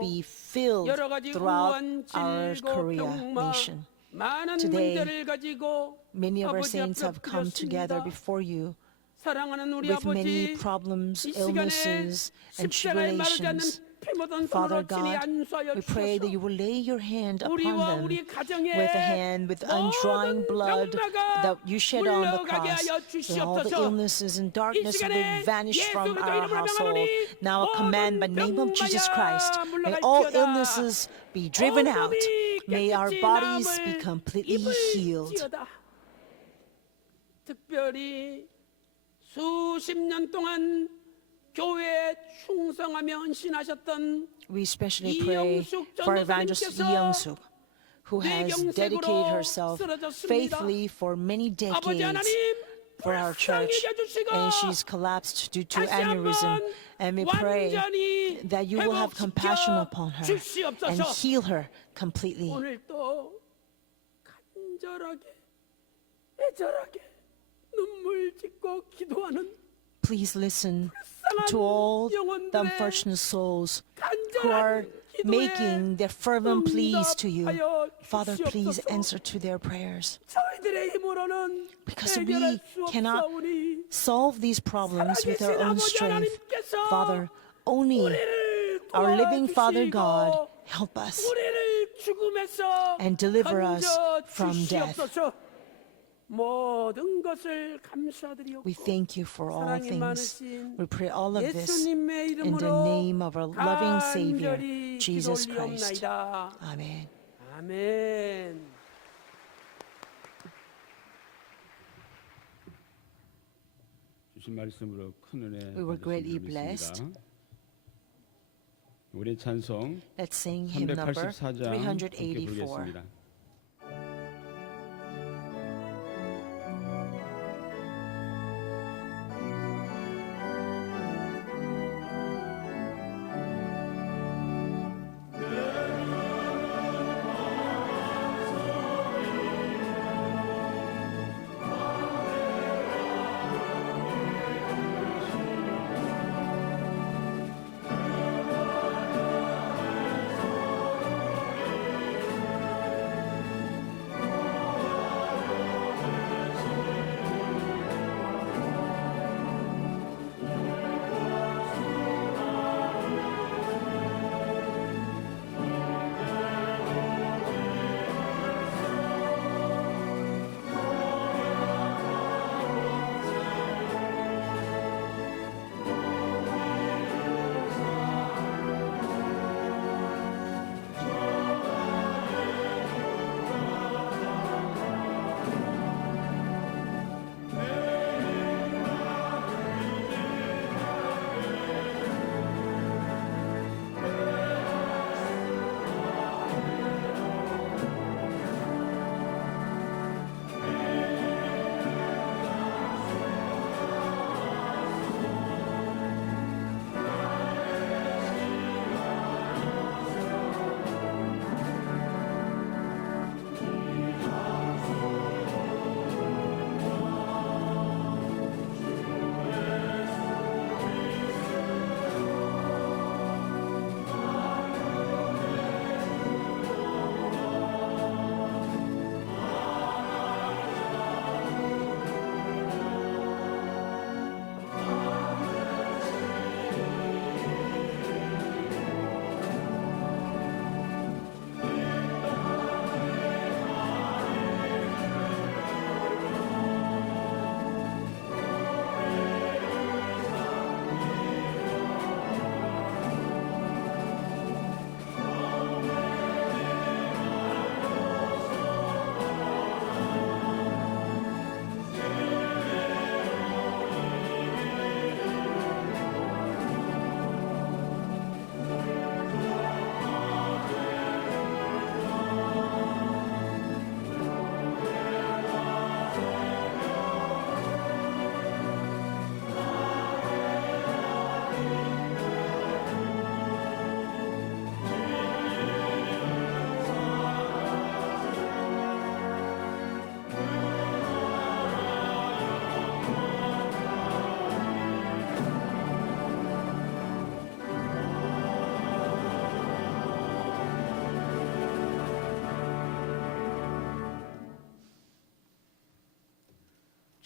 be filled 여러 가지 throughout 우한, our 질고, Korea 병마, nation. 많은 Today, 문제를 가지고 Many of our 아버지 saints 앞에 have come together 엎드렸습니다. before you 사랑하는 우리 with many 아버지, problems, 이 시간에 illnesses, and 십자가에 마르지 않는 tribulations. 피 묻은 Father 손으로 친히 God, 안수하여 we pray that you 주소서. will lay your hand upon 우리와 them 우리 가정에 with a hand, with undrying 모든 blood 병마가 that you shed on the 물러가게 cross. 하여 That all the 주시옵소서. illnesses and darkness 이 will 시간에 vanish 예수 from 그리스도 our 이름으로 household. 명하노니 Now I command by the name of Jesus Christ, may all illnesses be driven out. May our bodies be completely healed. 입을지어다. 특별히 수십 년 동안 교회에 충성하며 헌신하셨던 We especially pray for Evangelist Lee Young-suk, who has dedicated herself faithfully for many 아버지 decades 하나님 for our church, 불쌍히 여주시고 and she's collapsed due to 다시 aneurysm. 한번 And we pray 완전히 that you will have compassion upon her and 주시옵소서. heal her completely. 오늘 또 간절하게 애절하게 눈물 짓고 기도하는 Please listen to all the unfortunate souls who are making their fervent pleas to you. Father, please answer to their prayers. 저희들의 힘으로는 Because 해결할 we 수 cannot 없사오니 solve these problems with our own strength. Father, only 우리를 our living Father 도와주시고 God help us 우리를 죽음에서 and deliver us 건져 from death. 주시옵소서. 모든 것을 감사드리옵고 We thank you for all 사랑이 things. 많으신 We pray all of this 예수님의 in the 이름으로 name of our loving Savior, 간절히 Jesus 기도 Christ. 올리옵나이다. Amen. 아멘. 주신 말씀으로 큰 은혜 We were greatly 받으시기를 blessed. 믿습니다. 우리 찬송 Let's sing hymn number 384장 함께 384. 부르겠습니다.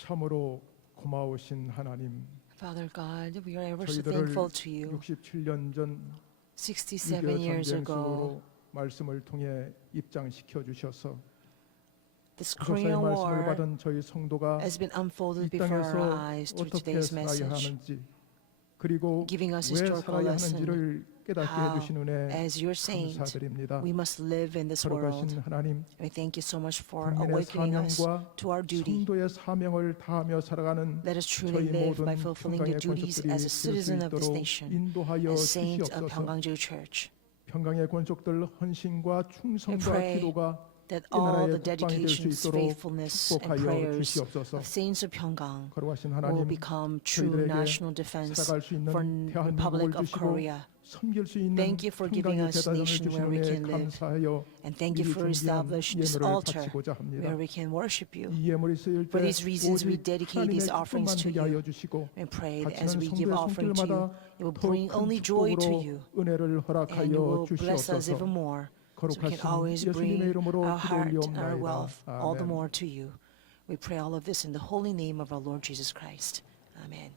참으로 고마우신 하나님, Father God, we are ever so 저희들을 thankful to you. 67년 전 67 6.25 years 전쟁 ago, 속으로 말씀을 통해 입장시켜 주셔서 this 구속사의 Korean 말씀을 War 받은 저희 성도가 has been unfolded 이 before our 땅에서 eyes through 어떻게 today's 살아야 message. 하는지, 그리고 Giving us 왜 historical 살아야 lesson 하는지를 깨닫게 how, 해주신 은혜 as your saint, 감사드립니다. we must live in this world. 거룩하신 하나님, We thank you so much for 국민의 awakening us 사명과 to our duty. 성도의 사명을 다하며 살아가는 Let us truly 저희 live 모든 by fulfilling the 평강의 duties 권속들이 as a 될 수 citizen of this 있도록 nation, 인도하여 as saint of 주시옵소서. Pyeonggangjil Church. 평강의 권속들 헌신과 충성과 pray 기도가 That 이 all the 나라의 국방이 될 수 dedications, 있도록 faithfulness, and 축복하여 prayers 주시옵소서. of saints of Pyeonggang 거룩하신 will 하나님, become true 저희들에게 national defense 살아갈 수 있는 for 대한민국을 Republic of 주시고 Korea. 섬길 수 있는 Thank you for giving 평강의 us 재단을 nation 주신 where we 은혜에 can live. 감사하여 And thank you 미리 for 준비한 establishing this 예물을 altar 바치고자 합니다. where we can worship you. 이 예물이 쓰일 때 For these reasons, we 오직 dedicate 하나님의 these offerings 기쁨만 to 되게 하여 you. 주시고 And pray that as 바치는 we give 성도의 offering to you, 손길마다 it will 더욱 bring 큰 only joy to 축복으로 you. 은혜를 And you 허락하여 will bless us even 주시옵소서. more. So we 거룩하신 can always 예수님의 bring 이름으로 our heart and our 기도올리옵나이다. wealth all the 아멘. more to you. We pray all of this in the holy name of our Lord Jesus Christ. Amen.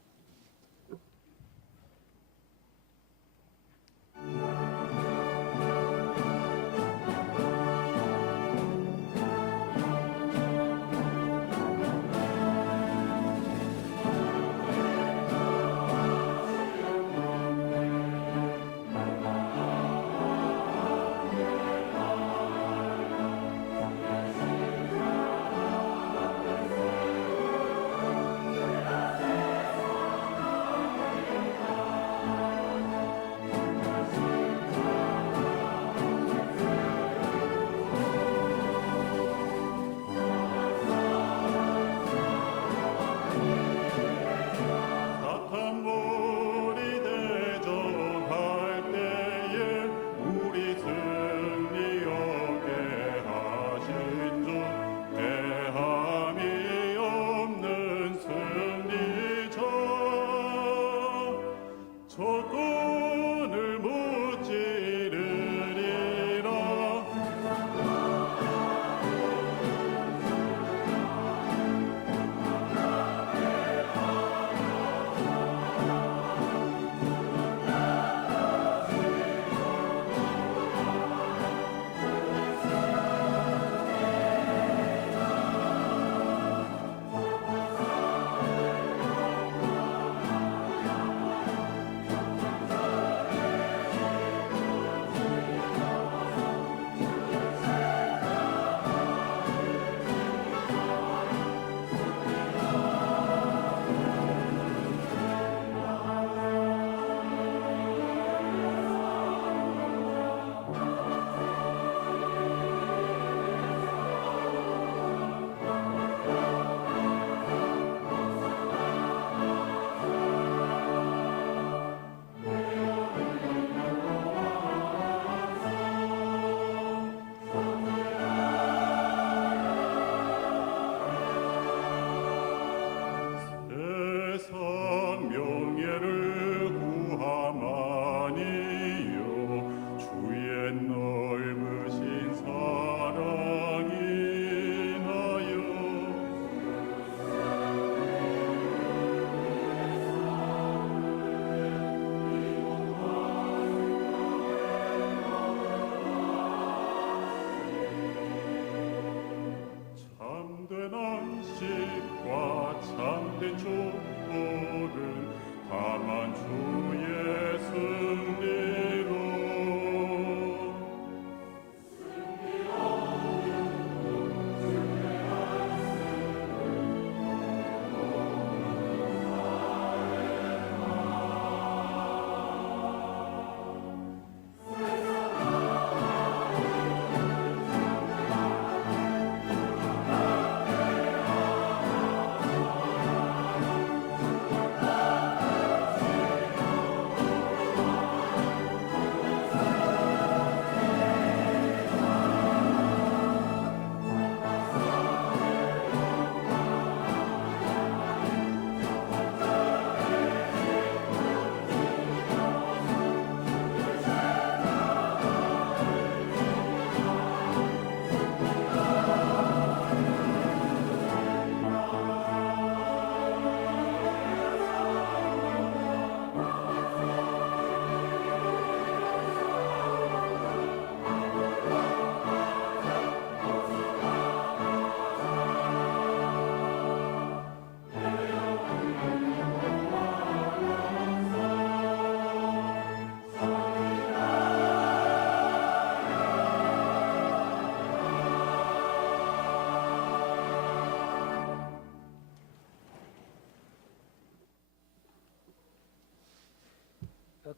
사탄물이 대적할 때에 우리 승리 얻게 하신 주 대함이 없는 승리자 적군을 무찌르리라. 세상 명예를 구함아니요 주의 넓으신 사랑이 나요. 참된 안식과 참된 족보는 다만 주의 승리로.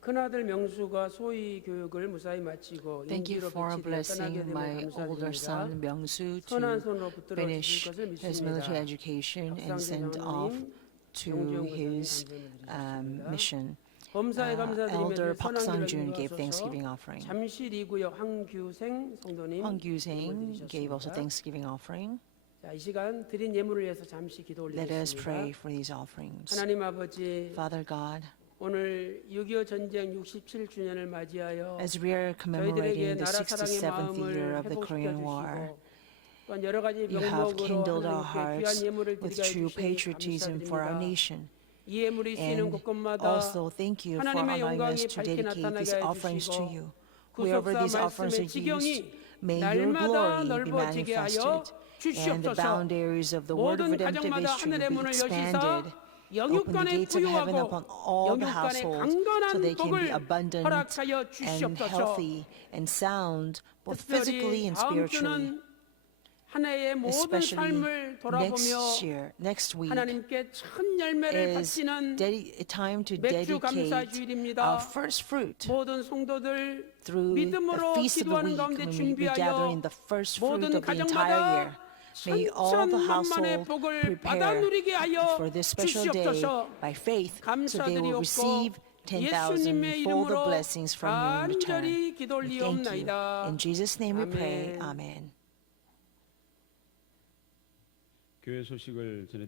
큰아들 명수가 소위 교육을 무사히 마치고 Thank you 임기로 for 배치되어 떠나게 blessing 됨을 my older 감사드립니다. son Myung-soo 선한 to 손으로 붙들어 finish 주실 것을 his military 믿습니다. education and 박상진 send off 장로님, to 영주영 his 목사님 감사드리겠습니다. mission. 범사에 감사드리며 Elder Park 선한 Sang-jun 기를 gave 이루어서서 Thanksgiving offering. 잠실 2구역 황규생 성도님 Hwang Gyuseng gave also 드리셨습니다. Thanksgiving offering. 자, 이 시간 드린 예물을 위해서 잠시 기도 Let us pray 올리겠습니다. for these offerings. 하나님 아버지, Father God, 오늘 6.25 전쟁 67주년을 맞이하여 as we are 저희들에게 commemorating the 나라 사랑의 67th year 마음을 of the 회복시켜 Korean War, 주시고 또한 여러 가지 you have 명목으로 kindled our 하나님께 hearts 귀한 예물을 with 드리게 true 해주시니 patriotism for our 감사드립니다. nation. 이 예물이 쓰이는 And 곳곳마다 also thank you for 하나님의 allowing 영광이 us to 밝게 dedicate these 나타나게 offerings to 해주시고 you. Wherever 구속사 these offerings 말씀의 are 지경이 used, may your 날마다 glory be 넓어지게 하여 manifested and the 주시옵소서. boundaries of the word of 모든 redemptive 가정마다 history 하늘의 be 문을 여시사 expanded. Open the 영육간에 gates of heaven upon 부유하고 all the 영육간에 households so 강건한 they can be 복을 abundant 허락하여 and 주시옵소서. healthy and sound, both physically 특별히 and 다음 spiritually. 주는 한 해의 모든 Especially 삶을 돌아보며 next week 하나님께 천 열매를 is 바치는 a time to 맥주 감사 dedicate 주일입니다. our first fruit 모든 성도들 through the 믿음으로 feast of the 기도하는 week 가운데 when we gather 준비하여 in the first fruit 모든 of the entire year. 가정마다 May all the 천천만만의 household 복을 받아 prepare 누리게 하여 for this special day 주시옵소서. by faith so they will 감사드리옵고 receive 10,000 예수님의 fold the 이름으로 blessings from you in return. 간절히 기도 We thank you. 올리옵나이다. In Jesus' name we pray. 아멘. Amen. 교회 소식을 전해